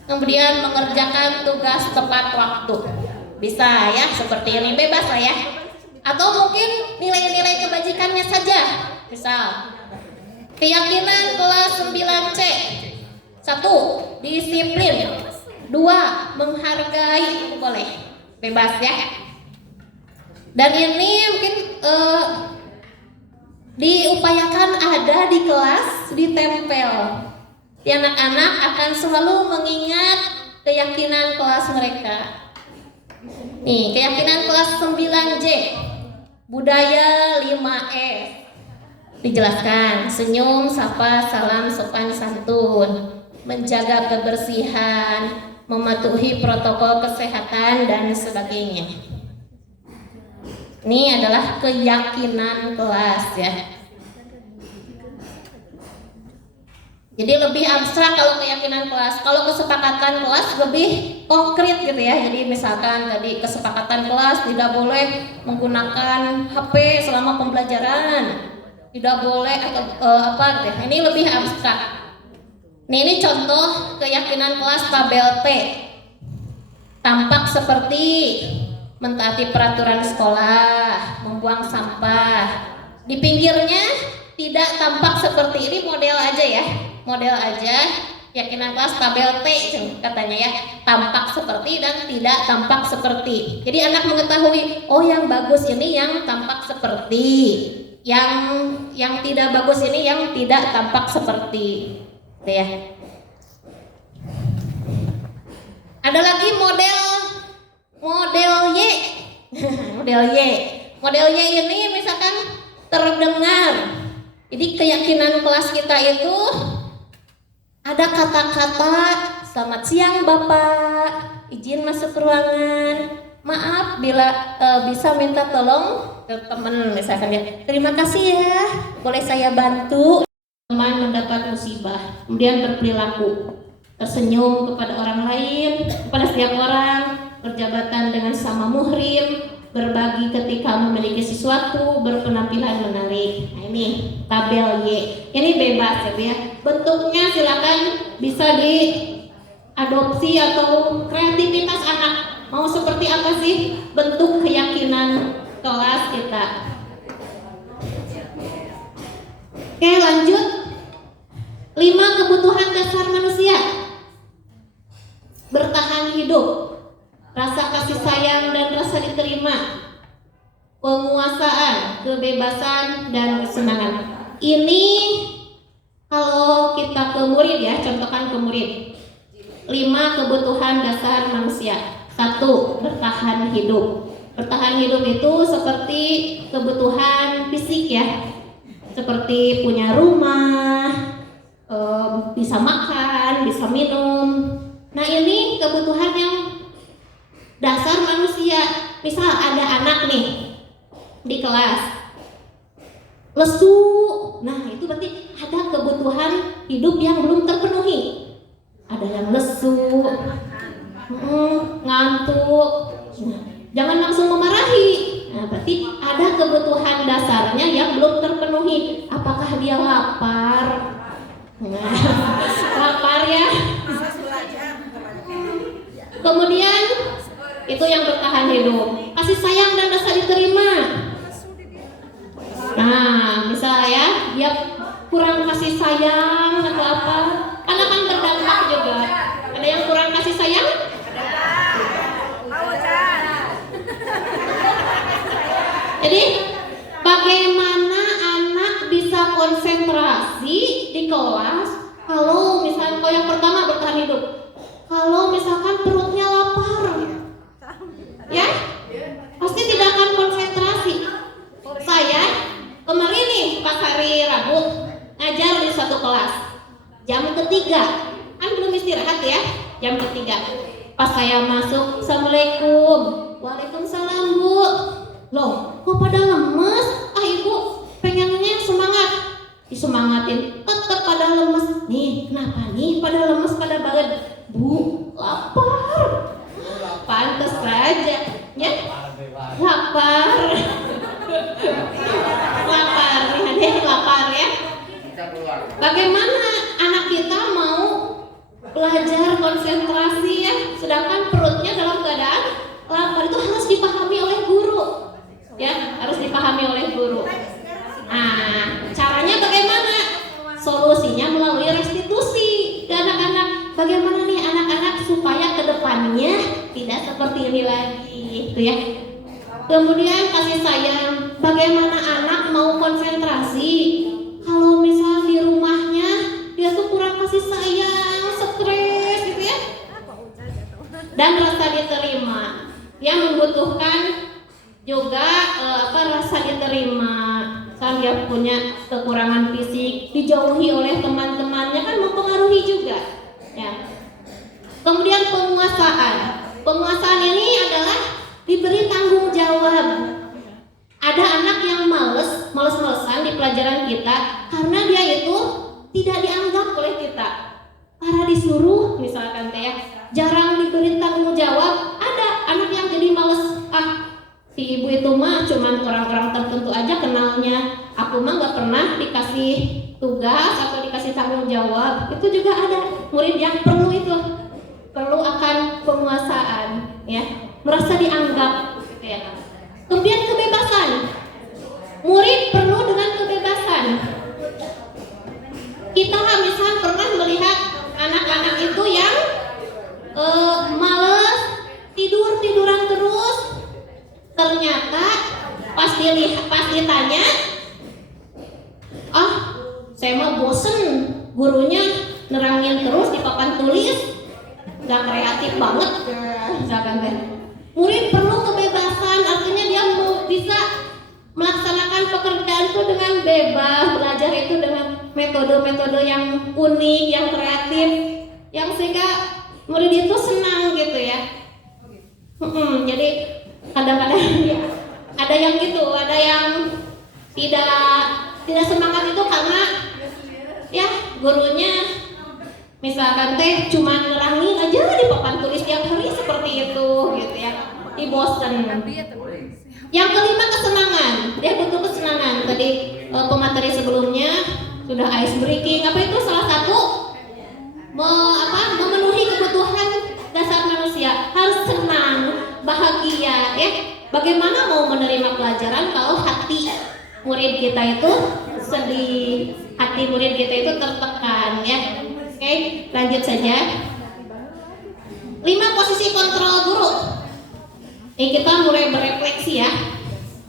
Kemudian mengerjakan tugas tepat waktu. Bisa ya, seperti ini, bebas lah ya. Atau mungkin nilai-nilai kebajikannya saja. Misal keyakinan kelas 9C. 1. Disiplin. 2. Menghargai. Boleh, bebas ya. Dan ini mungkin diupayakan ada di kelas, ditempel. Di anak-anak akan selalu mengingat keyakinan kelas mereka. Nih, keyakinan kelas 9J. Budaya 5S. Dijelaskan, senyum, sapa, salam, sopan, santun, menjaga kebersihan, mematuhi protokol kesehatan dan sebagainya. Ini adalah keyakinan kelas ya. Jadi lebih abstrak kalau keyakinan kelas. Kalau kesepakatan kelas lebih konkret gitu ya. Jadi misalkan tadi kesepakatan kelas tidak boleh menggunakan HP selama pembelajaran, tidak boleh atau apa gitu ya. Ini lebih abstrak. Ini contoh keyakinan kelas tabel T. Tampak seperti mentaati peraturan sekolah, membuang sampah. Di pinggirnya tidak tampak seperti ini, model aja ya. Model aja, keyakinan kelas tabel T katanya ya, tampak seperti dan tidak tampak seperti. Jadi anak mengetahui, oh yang bagus ini yang tampak seperti, yang tidak bagus ini yang tidak tampak seperti. Gitu ya. Ada lagi model Y. Model Y ini misalkan terdengar. Jadi keyakinan kelas kita itu ada kata-kata selamat siang Bapak, izin masuk ruangan, maaf bila bisa minta tolong ke teman misalkan ya, terima kasih ya, boleh saya bantu. Teman mendapat musibah, kemudian berperilaku tersenyum kepada orang lain, kepada setiap orang, berjabatan dengan sama muhrim, berbagi ketika memiliki sesuatu, berpenampilan menarik. Nah ini tabel Y. Ini bebas ya. Bentuknya silakan bisa diadopsi atau kreativitas anak. Mau seperti apa sih bentuk keyakinan kelas kita? Oke, lanjut. 5 kebutuhan dasar manusia. Bertahan hidup, rasa kasih sayang dan rasa diterima, penguasaan, kebebasan dan kesenangan. Ini kalau kita ke murid ya, contohkan ke murid. 5 kebutuhan dasar manusia. 1. Bertahan hidup. Bertahan hidup itu seperti kebutuhan fisik ya, seperti punya rumah, bisa makan, bisa minum. Nah ini kebutuhan yang dasar manusia. Misal ada anak nih di kelas lesu, nah itu berarti ada kebutuhan hidup yang belum terpenuhi. Ada yang lesu, ngantuk, nah, jangan langsung memarahi. Nah berarti ada kebutuhan dasarnya yang belum terpenuhi. Apakah dia lapar? Nah, lapar ya. Kemudian itu yang bertahan hidup. Kasih sayang dan rasa diterima. Nah, misalnya dia kurang kasih sayang atau apa, karena kan terdampak juga. Ada yang kurang kasih sayang? Jadi bagaimana anak bisa konsentrasi di kelas kalau misalnya kalau yang pertama bertahan hidup, kalau misalkan perutnya lapar, ya pasti tidak akan konsentrasi. Saya kemarin nih pas hari Rabu ngajar di satu kelas, jam ketiga kan belum istirahat ya, jam ketiga Pas saya masuk, Assalamualaikum. Waalaikumsalam, Bu. Loh, kok pada lemes? Ibu pengennya semangat. Disemangatin, tetap pada lemes. Nih, kenapa nih pada lemes, pada banget? Bu, lapar. Pantes saja, ya? Lapar. Lapar, nih lapar ya. Bagaimana anak kita mau belajar konsentrasi ya, sedangkan perutnya dalam keadaan lapar? Itu harus dipahami oleh guru, ya, harus dipahami oleh guru. Nah, caranya bagaimana? Solusinya melalui restitusi ke anak-anak. Bagaimana nih anak-anak supaya kedepannya tidak seperti ini lagi, gitu ya. Kemudian kasih sayang. Bagaimana anak mau konsentrasi kalau misal di rumahnya dia tuh kurang kasih sayang, stres, gitu ya. Dan rasa diterima, yang membutuhkan juga rasa diterima. Saat dia punya kekurangan fisik, dijauhi oleh teman-temannya kan mempengaruhi juga, ya. Kemudian penguasaan. Penguasaan ini adalah diberi tanggung jawab. Ada anak yang males-malesan di pelajaran kita karena dia itu tidak dianggap oleh kita. Karena disuruh misalkan jarang diberi tanggung jawab. Ada anak yang jadi males, si ibu itu mah cuman orang-orang tertentu aja kenalnya. Aku mah gak pernah dikasih tugas atau dikasih tanggung jawab. Itu juga ada murid yang perlu akan penguasaan, ya, merasa dianggap, gitu ya. Kemudian kebebasan. Murid perlu dengan kebebasan. Kita misal pernah melihat anak-anak itu yang males, tiduran terus. Ternyata pas ditanya, saya mah bosen, gurunya nerangin terus di papan tulis, gak kreatif banget, misalkan teh. Murid perlu kebebasan, artinya dia mau bisa melaksanakan pekerjaan itu dengan bebas, belajar itu dengan metode-metode yang unik, yang kreatif, yang sehingga murid itu senang, gitu ya. Jadi kadang-kadang ya, ada yang gitu, ada yang tidak semangat itu karena ya gurunya misalkan cuma nerangin aja di papan tulis tiap hari seperti itu, gitu ya, dibosen. Yang kelima, kesenangan. Dia butuh kesenangan. Tadi pemateri sebelumnya sudah ice breaking. Apa itu? Salah satu memenuhi kebutuhan dasar manusia. Harus senang, bahagia, ya. Bagaimana mau menerima pelajaran kalau hati murid kita itu sedih, hati murid kita itu tertekan, ya. Oke, lanjut saja. 5 posisi kontrol guru. Ini kita mulai berefleksi ya.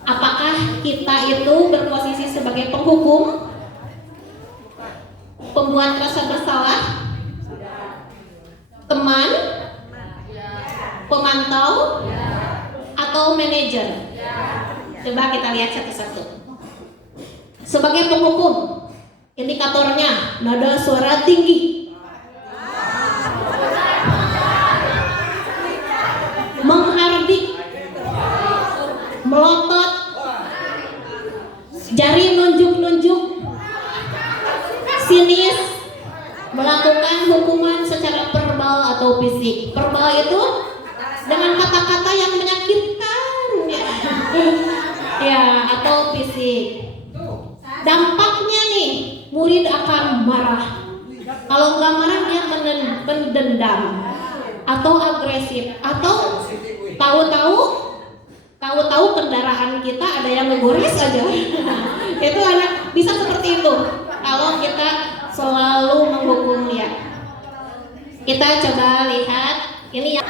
Apakah kita itu berposisi sebagai penghukum, pembuat rasa bersalah, teman, pemantau, atau manajer? Coba kita lihat satu-satu. Sebagai penghukum, indikatornya nada suara tinggi, menghardik, melotot, jari nunjuk-nunjuk, sinis, melakukan hukuman secara verbal atau fisik. Verbal itu dengan kata-kata yang menyakitkan, ya, atau fisik. Dampaknya nih, murid akan marah. Kalau nggak marah dia mendendam atau agresif, atau tahu-tahu kendaraan kita ada yang ngegores aja. Itu anak bisa seperti itu kalau kita selalu menghukum dia. Kita coba lihat ini yang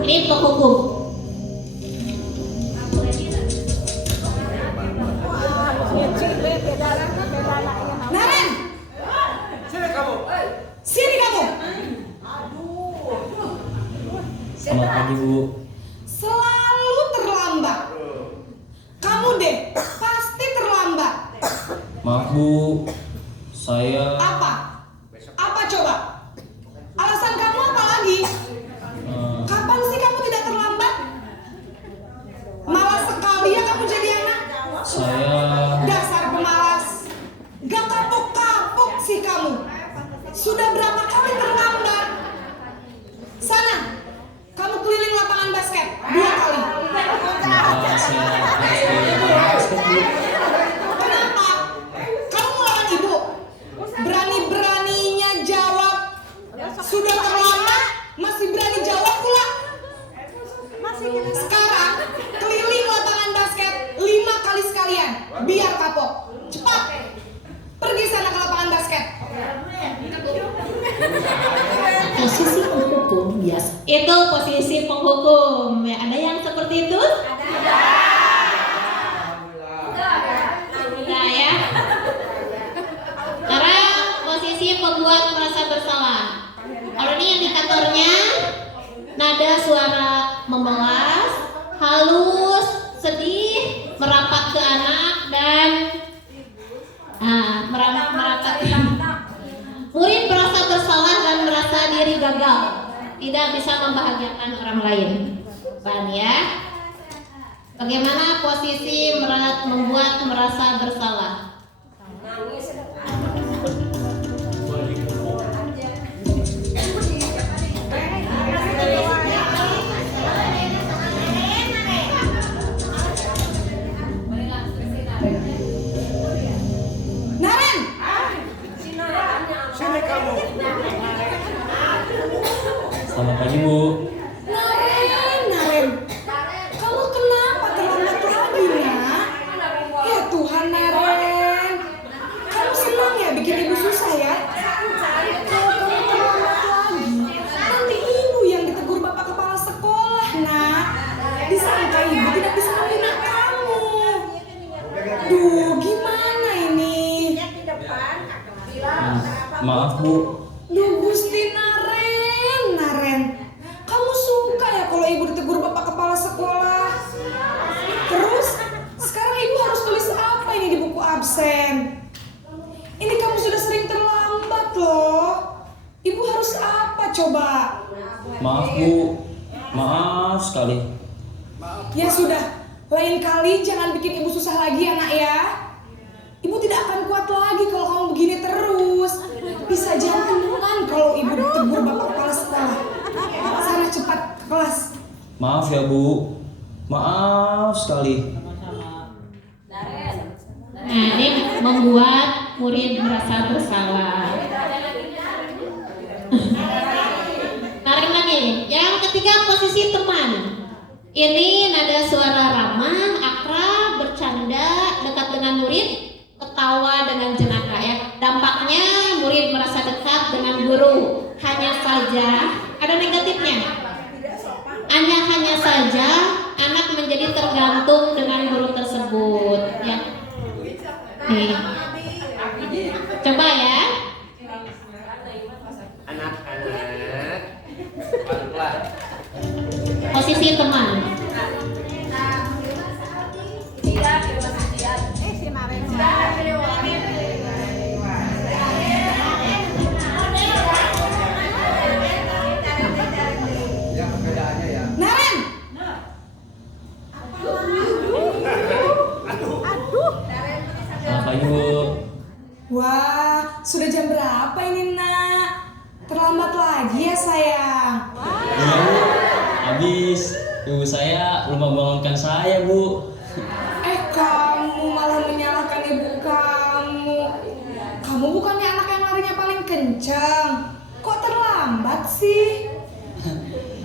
ini penghukum. Nah, Selamat pagi Bu. Selalu terlambat. Kamu deh, pasti terlambat. Maaf Bu, saya Apa? Apa coba? Alasan kamu apa lagi? Kapan sih kamu tidak terlambat? Malas sekali ya kamu jadi anak. saya Dasar pemalas. Gak kapok-kapok sih kamu. Sudah berapa kali terlambat? Sana, kamu keliling lapangan basket 2 kali. Kenapa? Kamu melawan ibu? Berani-beraninya jawab. Sudah terlambat, masih berani jawab pula. Sekarang keliling lapangan basket 5 kali sekalian, biar kapok. Cepat, pergi sana ke lapangan basket. Posisi penghukum biasa. Itu posisi penghukum. Ada yang seperti itu? Ada ya. Sekarang posisi pembuat merasa bersalah. Kalau ini yang di kantornya, nada suara memelas, halus, sedih, merapat ke anak dan merapat. Murid merasa bersalah dan merasa diri gagal, tidak bisa membahagiakan orang lain. Paham ya? Bagaimana posisi membuat merasa bersalah? Naren, Selamat pagi Bu. Naren, kamu kenapa terlambat lagi, nak? Ya Tuhan, Naren, kamu senang ya bikin ibu susah ya? Kalau kamu terlambat lagi, nanti ibu yang ditegur bapak kepala sekolah, nak. Disangka ibu tidak bisa membina kamu. Duh, gimana ini? Maaf Bu. Duh, Gusti Naren, kamu suka ya kalau ibu ditegur bapak kepala sekolah? Terus, sekarang ibu harus tulis apa ini di buku absen? Ini kamu sudah sering terlambat loh. Ibu harus apa coba? Maaf Bu. Maaf sekali. Ya sudah, lain kali jangan bikin ibu susah lagi ya nak ya. Ibu tidak akan kuat lagi kalau kamu begini terus. Bisa jantungan kalau ibu ditegur bapak kepala sekolah. Sana cepat ke kelas. Maaf ya Bu. Maaf sekali. Nah, ini membuat murid merasa bersalah. Tarik lagi. Yang ketiga, posisi teman. Ini nada suara ramah, akrab, bercanda, dekat dengan murid, ketawa dengan jenaka ya. Dampaknya murid merasa dekat dengan guru. Hanya saja ada negatifnya. Hanya saja anak menjadi tergantung dengan guru tersebut ya. Nih. Coba ya. Posisi teman. Naren, Selamat pagi Bu. wah, sudah jam berapa ini nak? Terlambat lagi ya sayang. Iya Bu. Habis ibu saya lupa bangunkan saya Bu. Kamu malah menyalahkan ibu kamu. Kamu bukannya anak yang larinya paling kencang. Kok terlambat sih?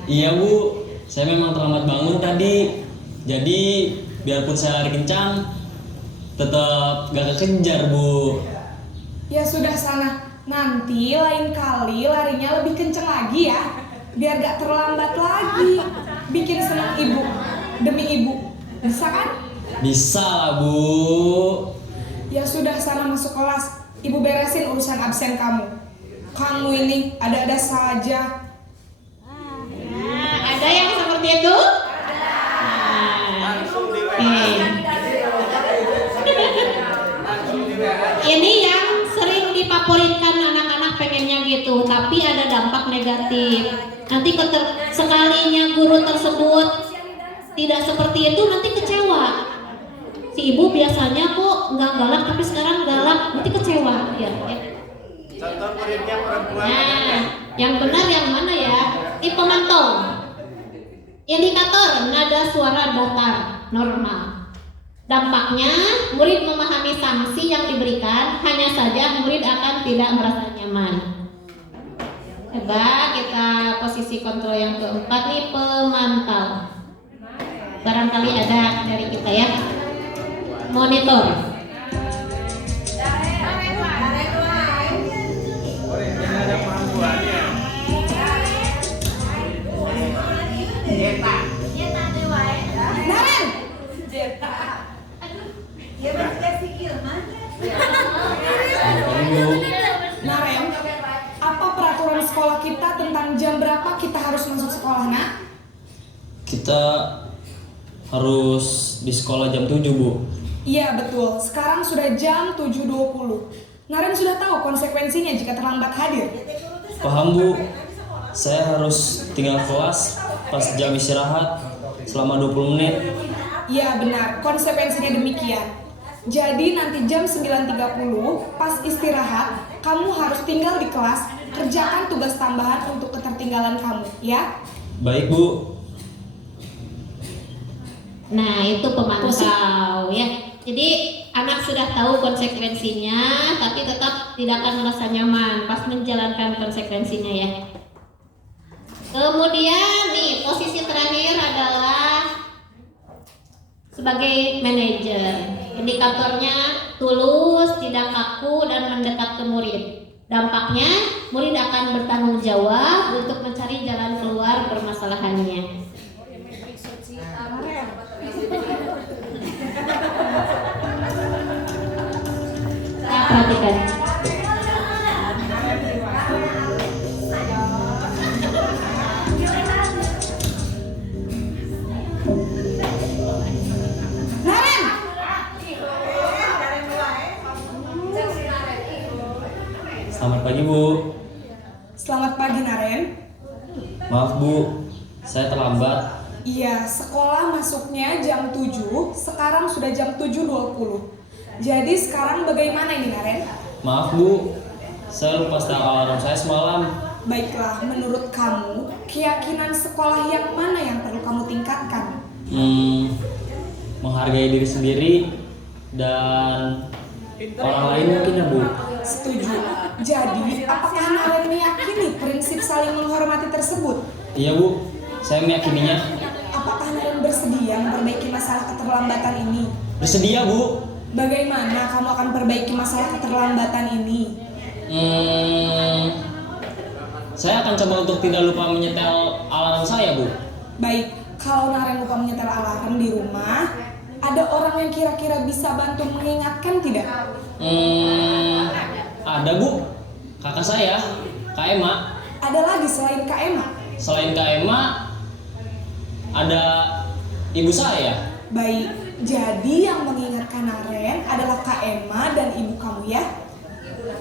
Iya Bu. Saya memang terlambat bangun tadi. Jadi biarpun saya lari kencang, tetap gak kekejar Bu. Ya sudah sana. Nanti lain kali larinya lebih kencang lagi ya. Biar gak terlambat lagi. Bikin senang ibu. Demi ibu. Bisa kan? Bisa lah Bu. Ya sudah sana masuk kelas. Ibu beresin urusan absen kamu. Kamu ini ada-ada saja. Ada yang seperti itu? Nah, ini yang sering difavoritkan anak-anak pengennya gitu, tapi ada dampak negatif. Nanti sekalinya guru tersebut tidak seperti itu, nanti kecewa. Si ibu biasanya kok nggak galak, tapi sekarang galak, nanti kecewa. Ya. Contoh muridnya perempuan. Nah, yang benar yang mana ya? Ini pemantau. Indikator nada suara datar normal. Dampaknya, murid memahami sanksi yang diberikan, hanya saja murid akan tidak merasa nyaman. Coba kita posisi kontrol yang keempat nih, pemantau. Barangkali ada dari kita ya. Monitor. Naren, apa peraturan sekolah kita tentang jam berapa kita harus masuk sekolah, nak? Kita harus di sekolah jam 7, Bu. Iya betul, sekarang sudah jam 7.20. Naren sudah tahu konsekuensinya jika terlambat hadir. Paham, Bu. Saya harus tinggal kelas pas jam istirahat selama 20 menit. Iya benar, konsekuensinya demikian. Jadi nanti jam 9.30 pas istirahat, kamu harus tinggal di kelas, kerjakan tugas tambahan untuk ketertinggalan kamu, ya? Baik, Bu. Nah, itu pemantau ya. Jadi anak sudah tahu konsekuensinya, tapi tetap tidak akan merasa nyaman pas menjalankan konsekuensinya ya. Kemudian nih, posisi terakhir adalah sebagai manajer. Indikatornya tulus, tidak kaku, dan mendekat ke murid. Dampaknya, murid akan bertanggung jawab untuk mencari jalan keluar permasalahannya. Nah, perhatikan. Selamat pagi, Bu. Selamat pagi, Naren. Maaf, Bu. Saya terlambat. Iya, sekolah masuknya jam 7, sekarang sudah jam 7.20. Jadi sekarang bagaimana ini, Naren? Maaf, Bu. Saya lupa setel alarm saya semalam. Baiklah, menurut kamu, keyakinan sekolah yang mana yang perlu kamu tingkatkan? Menghargai diri sendiri dan orang lain mungkin ya, Bu. Setuju. Jadi, apakah Naren meyakini prinsip saling menghormati tersebut? Iya, Bu. Saya meyakininya. Apakah Naren bersedia memperbaiki masalah keterlambatan ini? Bersedia, Bu. Bagaimana kamu akan perbaiki masalah keterlambatan ini? Saya akan coba untuk tidak lupa menyetel alarm saya, Bu. Baik, kalau Naren lupa menyetel alarm di rumah, ada orang yang kira-kira bisa bantu mengingatkan tidak? Ada, Bu. Kakak saya, Kak Ema. Ada lagi selain Kak Ema? Selain Kak Ema, ada ibu saya. Baik, jadi yang mengingatkan Naren adalah Kak Ema dan ibu kamu ya?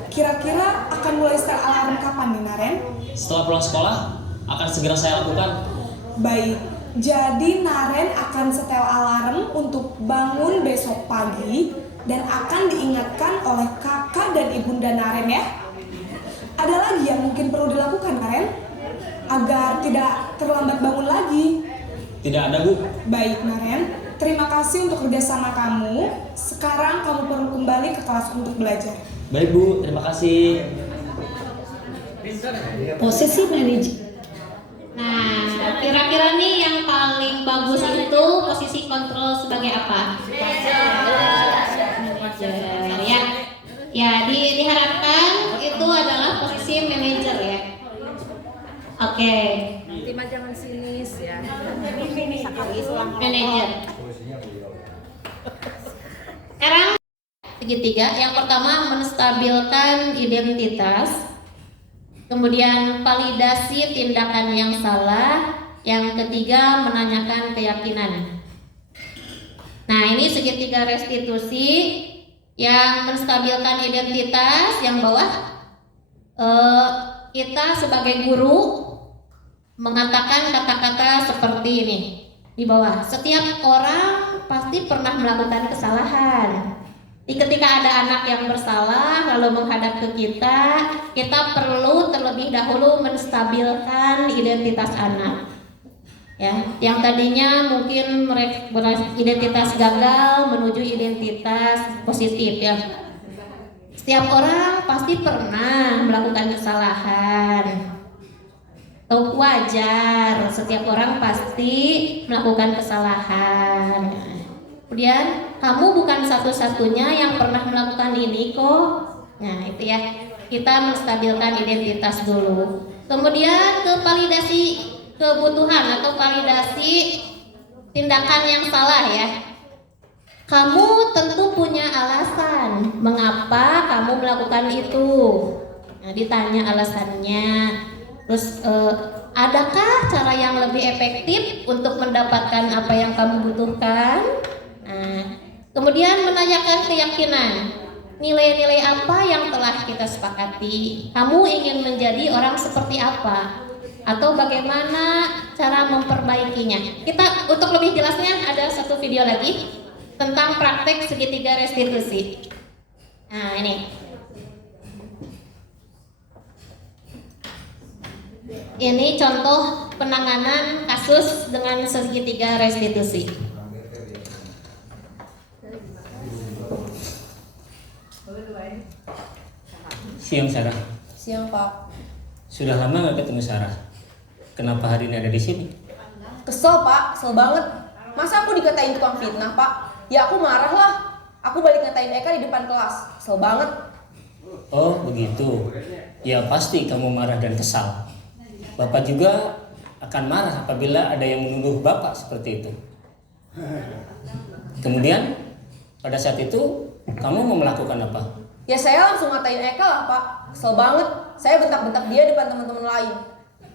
Kira-kira akan mulai setel alarm kapan nih, Naren? Setelah pulang sekolah, akan segera saya lakukan. Baik, jadi Naren akan setel alarm untuk bangun besok pagi dan akan diingatkan oleh kakak dan ibunda Naren ya. Ada lagi yang mungkin perlu dilakukan, Naren? Agar tidak terlambat bangun lagi. Tidak ada, Bu. Baik, Naren. Terima kasih untuk kerjasama kamu. Sekarang kamu perlu kembali ke kelas untuk belajar. Baik, Bu. Terima kasih. Posisi manajer. Nah, kira-kira nih yang paling bagus itu posisi kontrol sebagai apa? Manajer ya. Ya, diharapkan itu adalah posisi manajer ya. Oke. Nanti mah jangan sinis ya. Manajer. Sekarang segitiga. Yang pertama menstabilkan identitas. Kemudian validasi tindakan yang salah, Yang ketiga, menanyakan keyakinan. Nah, ini segitiga restitusi yang menstabilkan identitas. Yang bawah, kita sebagai guru mengatakan kata-kata seperti ini. Di bawah, setiap orang pasti pernah melakukan kesalahan. Ketika ada anak yang bersalah lalu menghadap ke kita perlu terlebih dahulu menstabilkan identitas anak. Ya, yang tadinya mungkin identitas gagal menuju identitas positif ya. Setiap orang pasti pernah melakukan kesalahan. Atau wajar, setiap orang pasti melakukan kesalahan. Kemudian kamu bukan satu-satunya yang pernah melakukan ini kok. Nah itu ya, kita menstabilkan identitas dulu. Kemudian ke validasi kebutuhan atau validasi tindakan yang salah ya. Kamu tentu punya alasan mengapa kamu melakukan itu. Nah ditanya alasannya. Terus adakah cara yang lebih efektif untuk mendapatkan apa yang kamu butuhkan? Nah, kemudian menanyakan keyakinan. Nilai-nilai apa yang telah kita sepakati? Kamu ingin menjadi orang seperti apa? Atau bagaimana cara memperbaikinya? Kita untuk lebih jelasnya ada satu video lagi tentang praktek segitiga restitusi. Nah, ini. Ini contoh penanganan kasus dengan segitiga restitusi. Siang Sarah. Siang Pak. Sudah lama gak ketemu Sarah. Kenapa hari ini ada di sini? Kesel Pak, kesel banget. Masa aku dikatain tukang fitnah Pak? Ya aku marah lah. Aku balik ngatain Eka di depan kelas. Kesel banget. Oh begitu. Ya pasti kamu marah dan kesal. Bapak juga akan marah apabila ada yang menuduh Bapak seperti itu. Kemudian pada saat itu kamu mau melakukan apa? Ya saya langsung ngatain Eka lah Pak. Kesel banget. Saya bentak-bentak dia depan teman-teman lain.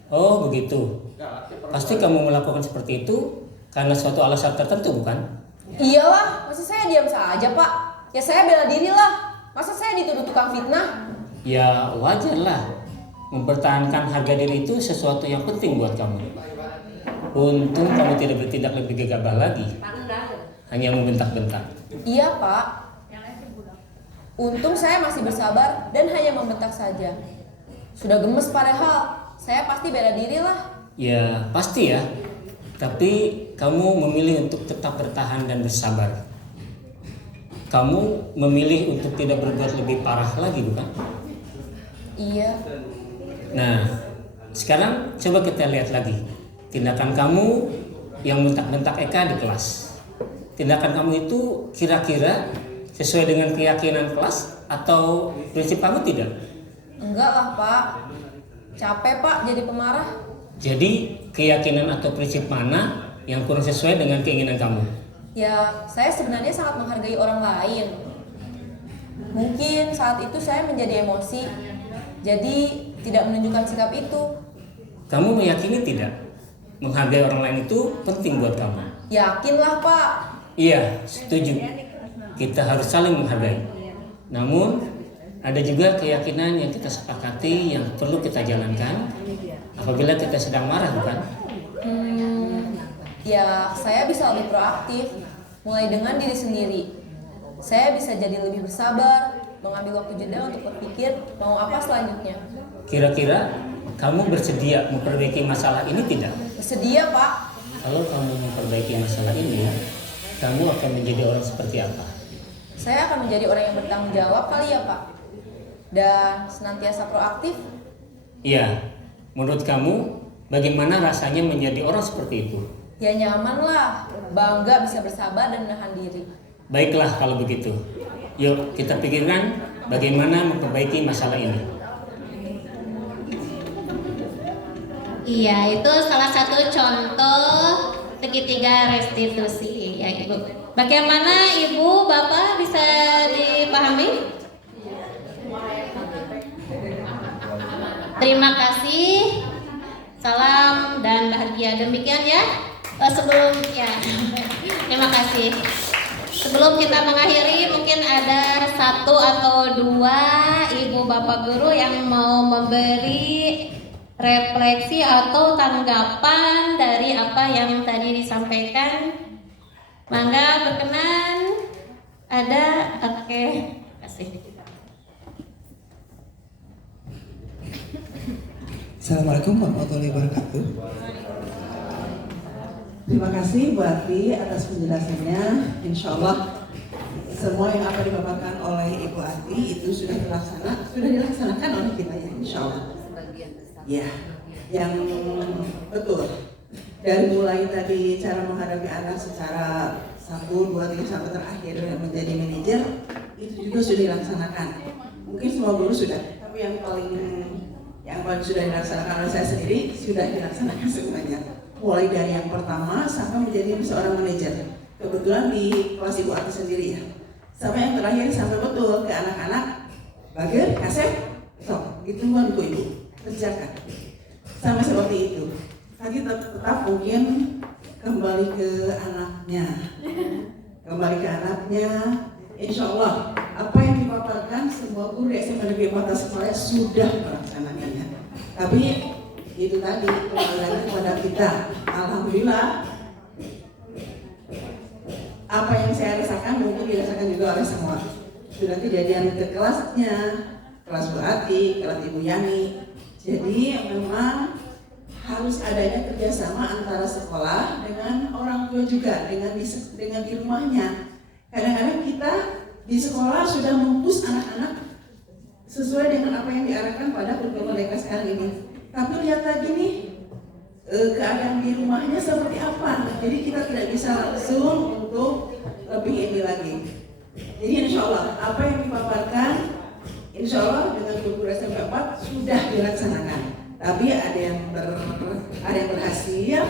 Oh begitu. Pasti kamu melakukan seperti itu karena suatu alasan tertentu bukan? Iyalah, masa saya diam saja Pak? Ya saya bela diri lah. Masa saya dituduh tukang fitnah? Ya wajar lah. Mempertahankan harga diri itu sesuatu yang penting buat kamu. Untung kamu tidak bertindak lebih gegabah lagi. Hanya membentak-bentak. Iya Pak. Untung saya masih bersabar dan hanya membentak saja. Sudah gemes padahal, saya pasti bela diri lah. Ya pasti ya. Tapi kamu memilih untuk tetap bertahan dan bersabar. Kamu memilih untuk tidak berbuat lebih parah lagi bukan? Iya. Nah, sekarang coba kita lihat lagi tindakan kamu yang bentak-bentak Eka di kelas. Tindakan kamu itu kira-kira sesuai dengan keyakinan kelas atau prinsip kamu tidak? Enggak lah Pak. Capek Pak jadi pemarah. Jadi keyakinan atau prinsip mana yang kurang sesuai dengan keinginan kamu? Ya, saya sebenarnya sangat menghargai orang lain. Mungkin saat itu saya menjadi emosi, jadi tidak menunjukkan sikap itu. Kamu meyakini tidak? Menghargai orang lain itu penting buat kamu. Yakinlah Pak. Iya, setuju. Kita harus saling menghargai. Namun, ada juga keyakinan yang kita sepakati yang perlu kita jalankan apabila kita sedang marah, bukan? Ya, saya bisa lebih proaktif, mulai dengan diri sendiri. Saya bisa jadi lebih bersabar, mengambil waktu jeda untuk berpikir mau apa selanjutnya. Kira-kira kamu bersedia memperbaiki masalah ini tidak? Bersedia Pak. Kalau kamu memperbaiki masalah ini, kamu akan menjadi orang seperti apa? Saya akan menjadi orang yang bertanggung jawab kali ya Pak. Dan senantiasa proaktif. Iya, menurut kamu bagaimana rasanya menjadi orang seperti itu? Ya nyaman lah, bangga bisa bersabar dan menahan diri. Baiklah kalau begitu. Yuk kita pikirkan bagaimana memperbaiki masalah ini. Iya, itu salah satu contoh segitiga restitusi ya Ibu. Bagaimana Ibu, Bapak bisa dipahami? Terima kasih. salam dan bahagia. Demikian ya. Terima kasih. Sebelum kita mengakhiri, mungkin ada 1 atau 2 ibu bapak guru yang mau memberi refleksi atau tanggapan dari apa yang tadi disampaikan. Mangga, berkenan. Ada? Oke. Kasih. Assalamualaikum warahmatullahi wabarakatuh. Terima kasih Bu Ati atas penjelasannya. Insya Allah semua yang akan dipaparkan oleh Ibu Ati itu sudah dilaksanakan oleh kita ya, Insya Allah. Ya, yang betul. Dari mulai tadi cara menghadapi anak secara 1, 2, 3 sampai terakhir menjadi manajer itu juga sudah dilaksanakan. Mungkin semua guru sudah, tapi yang paling sudah dilaksanakan oleh saya sendiri sudah dilaksanakan semuanya. Mulai dari yang pertama sampai menjadi seorang manajer. Kebetulan di kelas Ibu Ati sendiri ya. Sampai yang terakhir sampai betul ke anak-anak. Bager, kasep, sok, gitu kan ibu kerjakan. Sampai seperti itu. Tadi tetap mungkin kembali ke anaknya. Insya Allah apa yang dipaparkan semua guru SMA Negeri 4 Tasikmalaya sudah melaksanakannya. Tapi itu tadi kembali lagi kepada kita. Alhamdulillah apa yang saya rasakan mungkin dirasakan juga oleh semua. Sudah kejadian ke kelasnya, kelas Bu Ati, kelas Ibu Yani. Jadi memang harus adanya kerjasama antara sekolah dengan orang tua juga, dengan di rumahnya. Kadang-kadang kita di sekolah sudah mempush anak-anak sesuai dengan apa yang diarahkan pada kurikulum mereka sekarang ini. Tapi lihat lagi nih keadaan di rumahnya seperti apa. Jadi kita tidak bisa langsung untuk lebih ini lagi. Jadi insya Allah apa yang dipaparkan insya Allah dengan guru SMP 4 sudah dilaksanakan. Tapi ada yang berhasil,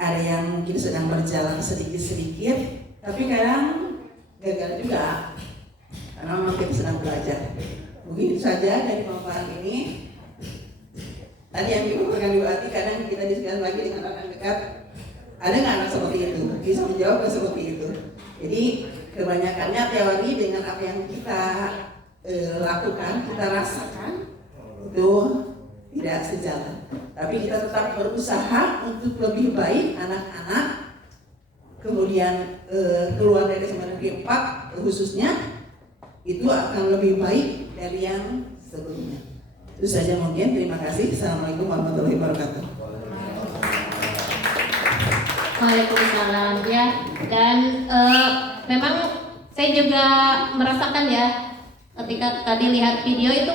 ada yang mungkin sedang berjalan sedikit-sedikit. Tapi kadang gagal juga karena memang kita sedang belajar. Mungkin saja dari pemaparan ini. Tadi yang dipaparkan Ibu Ati, kadang kita diskusi lagi dengan anak dekat. Ada nggak anak seperti itu? Bisa menjawab seperti itu. Jadi kebanyakannya teori dengan apa yang kita lakukan, kita rasakan itu tidak sejalan. Tapi kita tetap berusaha untuk lebih baik anak-anak. Kemudian keluar dari SMA Negeri 4 khususnya itu akan lebih baik dari yang sebelumnya. Itu saja mungkin. Terima kasih. Assalamualaikum warahmatullahi wabarakatuh. Waalaikumsalam ya. Dan memang saya juga merasakan ya ketika tadi lihat video itu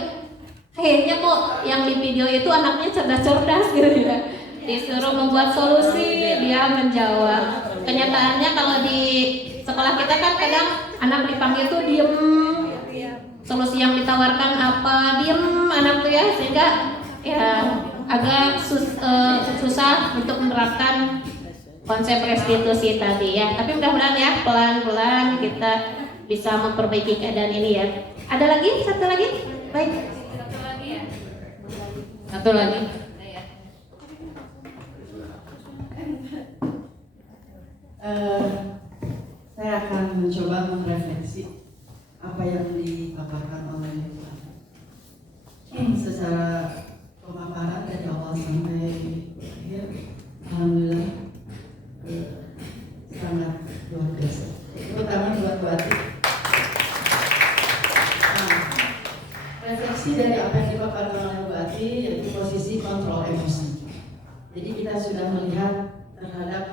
kayaknya kok yang di video itu anaknya cerdas-cerdas gitu ya. Disuruh membuat solusi, dia menjawab. Kenyataannya kalau di sekolah kita kan kadang anak dipanggil tuh diem. Solusi yang ditawarkan apa, diem anak tuh ya, sehingga ya agak susah untuk menerapkan konsep restitusi tadi ya. Tapi mudah-mudahan ya pelan-pelan kita bisa memperbaiki keadaan ini ya. Ada lagi? Satu lagi? Baik. Satu lagi. Saya akan mencoba merefleksi apa yang dipaparkan oleh secara pemaparan dari awal sampai akhir. Alhamdulillah sangat luar biasa. Terutama buat Bu Ati. Refleksi dari apa yang dipaparkan oleh Bu Ati yaitu posisi kontrol emosi. Jadi kita sudah melihat terhadap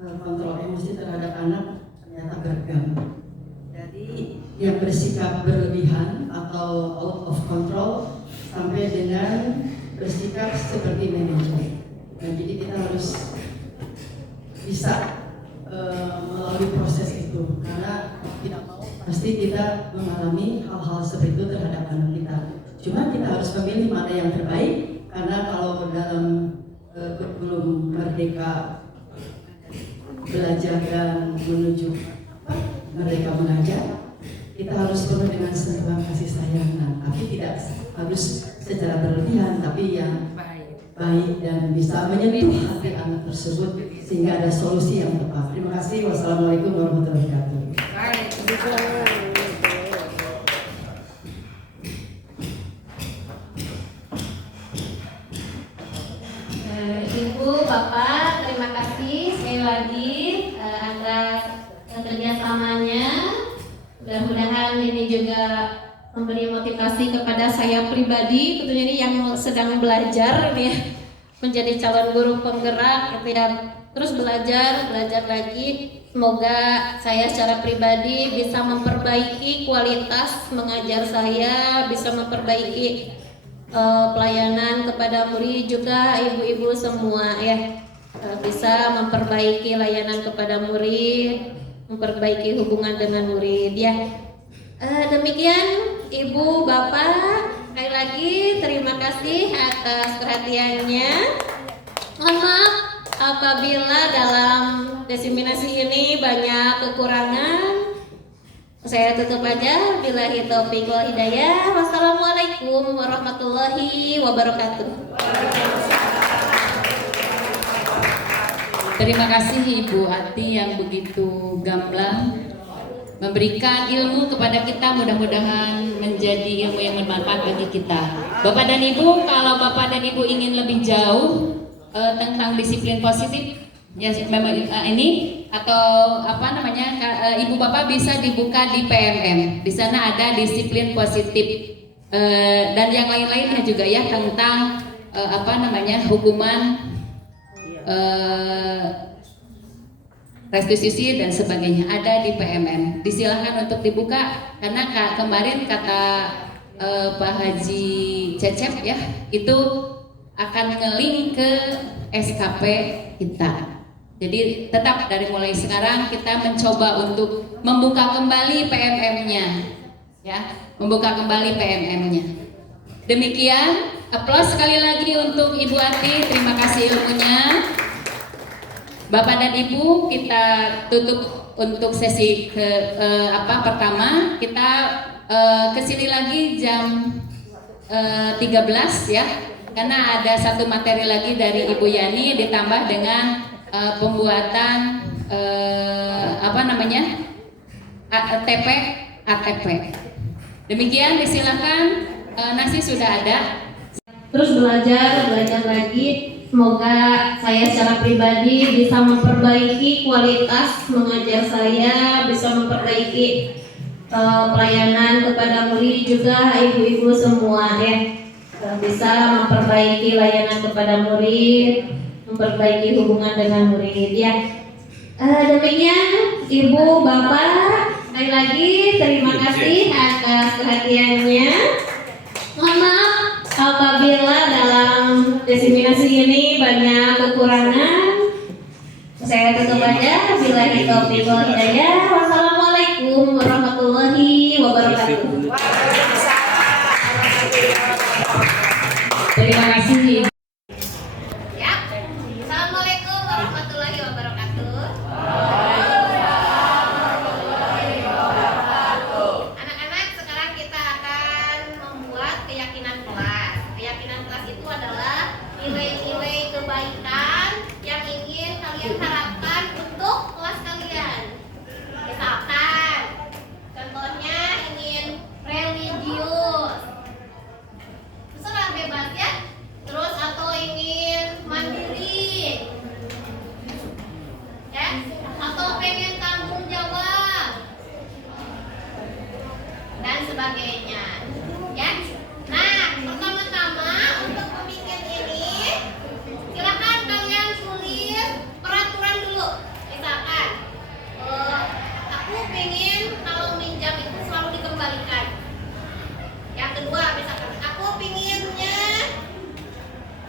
kontrol emosi terhadap anak ternyata beragam. Dari yang bersikap berlebihan atau out of control sampai dengan bersikap seperti manajer. Dan jadi kita harus bisa melalui proses itu karena tidak mau pasti kita mengalami hal-hal seperti itu terhadap anak kita. Cuma kita harus memilih mana yang terbaik karena kalau dalam kurikulum merdeka belajar dan menuju merdeka mengajar, kita harus penuh dengan sentuhan kasih sayang, tapi tidak harus secara berlebihan, tapi yang baik dan bisa menyentuh hati anak tersebut sehingga ada solusi yang tepat. Terima kasih. Wassalamualaikum warahmatullahi wabarakatuh. Ibu, Bapak, terima kasih sekali lagi atas kerjasamanya. Mudah-mudahan ini juga memberi motivasi kepada saya pribadi, tentunya ini yang sedang belajar nih ya, menjadi calon guru penggerak gitu ya. Terus belajar lagi. Semoga saya secara pribadi bisa memperbaiki kualitas mengajar saya, bisa memperbaiki pelayanan kepada murid juga ibu-ibu semua ya, bisa memperbaiki layanan kepada murid, memperbaiki hubungan dengan murid ya. Demikian Ibu Bapak, sekali lagi terima kasih atas perhatiannya. Mohon maaf apabila dalam diseminasi ini banyak kekurangan. Saya tutup aja. Billahi taufiq wal hidayah. Wassalamualaikum warahmatullahi wabarakatuh. Terima kasih Ibu Ati yang begitu gamblang memberikan ilmu kepada kita, mudah-mudahan menjadi ilmu yang bermanfaat bagi kita. Bapak dan Ibu, kalau Bapak dan Ibu ingin lebih jauh tentang disiplin positif ya memang ini atau apa namanya Ibu Bapak bisa dibuka di PMM. Di sana ada disiplin positif dan yang lain-lainnya juga ya tentang apa namanya hukuman restitusi dan sebagainya ada di PMM. Disilahkan untuk dibuka karena kemarin kata Pak Haji Cecep ya itu akan nge-link ke SKP kita. Jadi tetap dari mulai sekarang kita mencoba untuk membuka kembali PMM-nya ya, membuka kembali PMM-nya. Demikian, aplaus sekali lagi untuk Ibu Ati, terima kasih ilmunya. Bapak dan Ibu, kita tutup untuk sesi pertama. Kita kesini lagi jam 13 ya, karena ada satu materi lagi dari Ibu Yani ditambah dengan pembuatan ATP. Demikian, disilakan. Nasi sudah ada. Terus belajar lagi. Semoga saya secara pribadi bisa memperbaiki kualitas mengajar saya, bisa memperbaiki pelayanan kepada murid juga ibu-ibu semua ya, bisa memperbaiki layanan kepada murid, memperbaiki hubungan dengan murid ya. Demikian Ibu Bapak, sekali lagi terima kasih atas perhatiannya. Mohon maaf apabila dalam diseminasi ini banyak kekurangan. Saya tutup aja. Billahi taufiq wal hidayah. Wassalamualaikum warahmatullahi wabarakatuh. Terima kasih. Ya. Assalamualaikum warahmatullahi wabarakatuh. Anak-anak, sekarang kita akan membuat keyakinan kelas. Keyakinan kelas itu adalah nilai-nilai kebaikan yang ingin kalian harapkan untuk kelas kalian. Misalkan, contohnya ingin religius, terserah bebas ya. Terus atau ingin mandiri, ya, atau pengen tanggung jawab dan sebagainya, ya. Nah, pertama-tama untuk membuat ini, silakan kalian tulis peraturan dulu. Misalkan, aku pengen kalau minjam itu selalu dikembalikan. Yang kedua, misalkan aku pengennya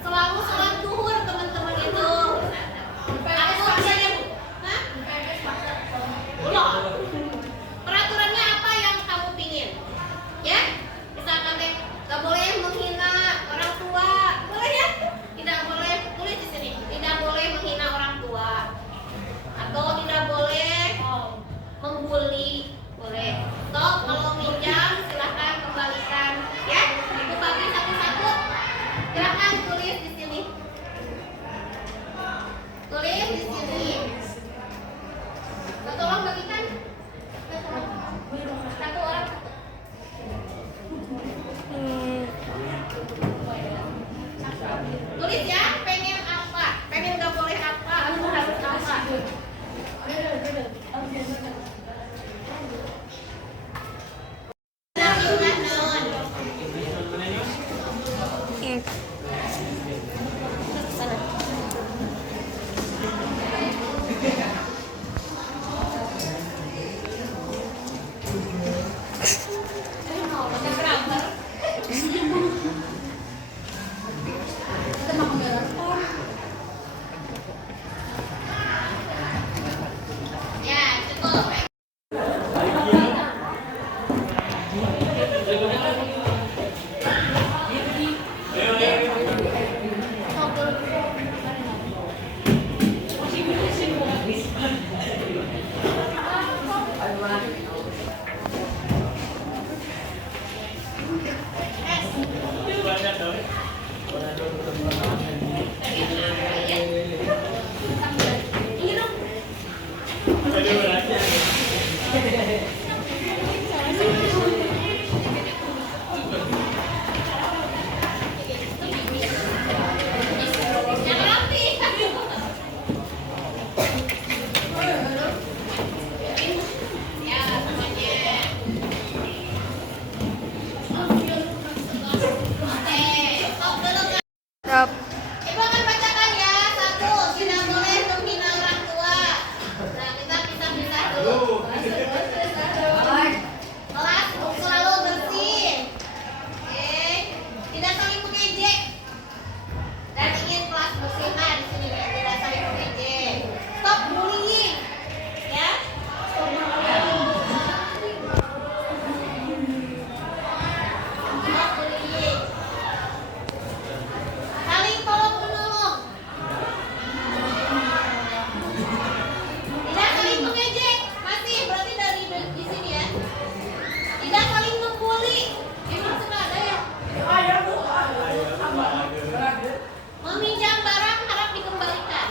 selalu sholat duhur teman-teman itu. Aku pengen, belum. Peraturannya apa yang kamu pingin? Ya, misalkan gak boleh menghina orang tua, boleh ya? Tidak boleh, tulis di sini. Tidak boleh menghina orang tua, atau tidak boleh membuli, boleh. Atau kalau minjam silahkan kembalikan, ya. Itu bagi satu-satu. Silahkan tulis di sini. Ibu akan bacakan ya. Satu, tidak boleh menghina orang tua. Nah, kita pisah-pisah dulu. Kelas selalu bersih. Oke. Tidak saling mengejek. Dan ingin kelas bersih. Nah, di sini tidak saling mengejek. Stop bullying. Ya. Stop bullying. Stop bullying. Saling tolong menolong. Tidak saling mengejek. Masih berarti dari di sini ya. Tidak saling membuli. Emang sudah ada ya? Meminjam barang harap dikembalikan.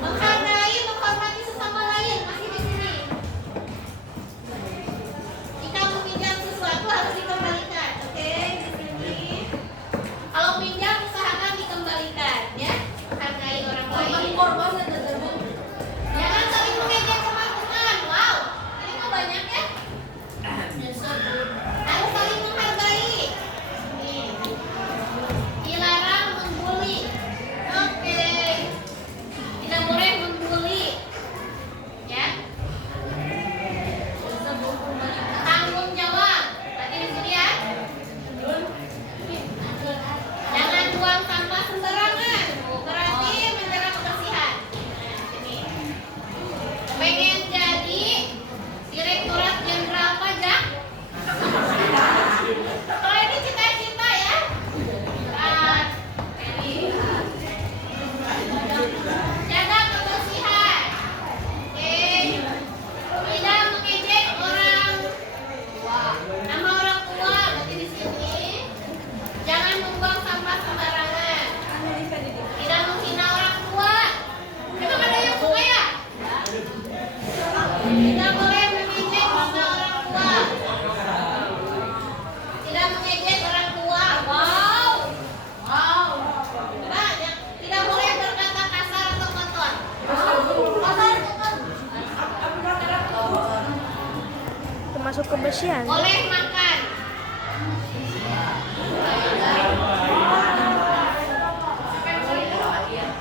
Menghargai, menghormati sesama lain. Masih di sini. Jika meminjam sesuatu harus dikembalikan. Oke, di sini. Kalau pinjam usahakan dikembalikan, ya. Menghargai orang lain. Jangan saling mengejek teman-teman. Wow, ini kok banyak ya? Harus saling menghargai. Nih. Dilarang membuli. Oke. Tidak boleh membuli. Ya. Tanggung jawab. Tadi di sini ya. Jangan buang sampah sembarangan. Berarti menjaga kebersihan. Nah, sini. Pengen jadi Direktorat Jenderal Pajak? Kalau ini cita-cita ya. Berat. Jaga kebersihan. Oke. Tidak mengejek orang tua. Nama orang tua berarti di sini. Jangan membuang sampah sembarangan. Tidak menghina orang tua. Emang ada yang suka ya? Tidak boleh mengejek nama orang tua. Tidak mengejek orang tua. Wow. Wow. Banyak. Tidak boleh berkata kasar atau kotor. Kotor. Termasuk kebersihan. Boleh makan.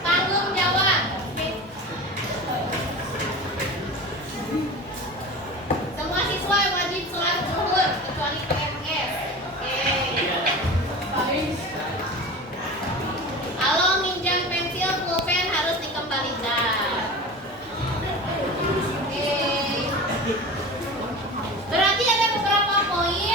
Tanggung jawab. Semua siswa wajib sholat zuhur kecuali PMS. Oke. Kalau minjam pensil, pulpen harus dikembalikan. Oke. Berarti ada beberapa poin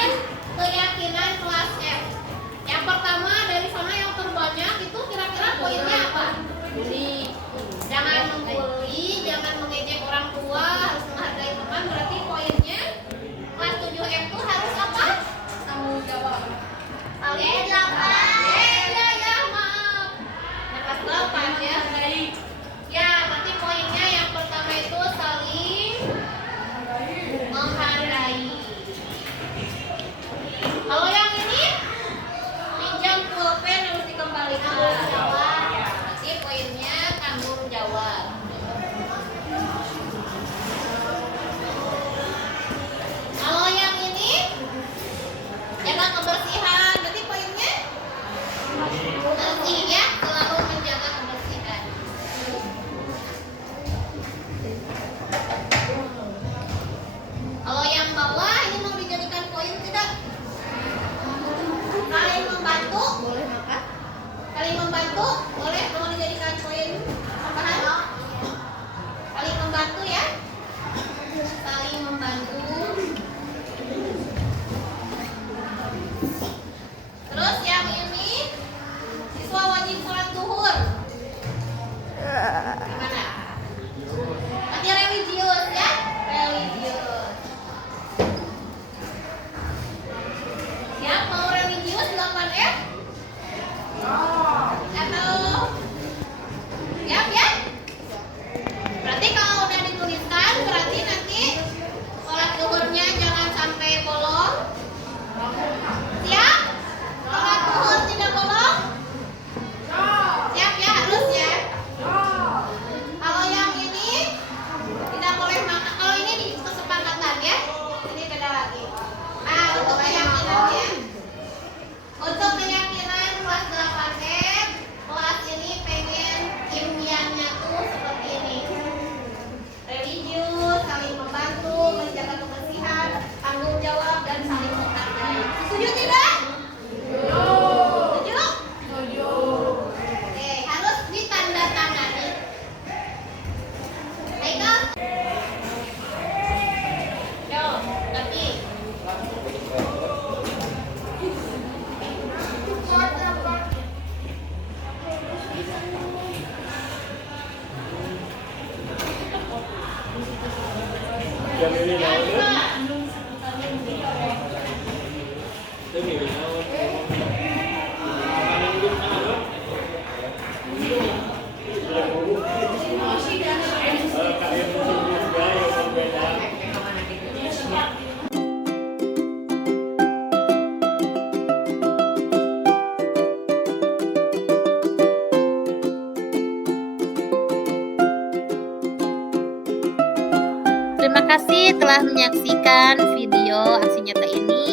Terima kasih telah menyaksikan video aksi nyata ini.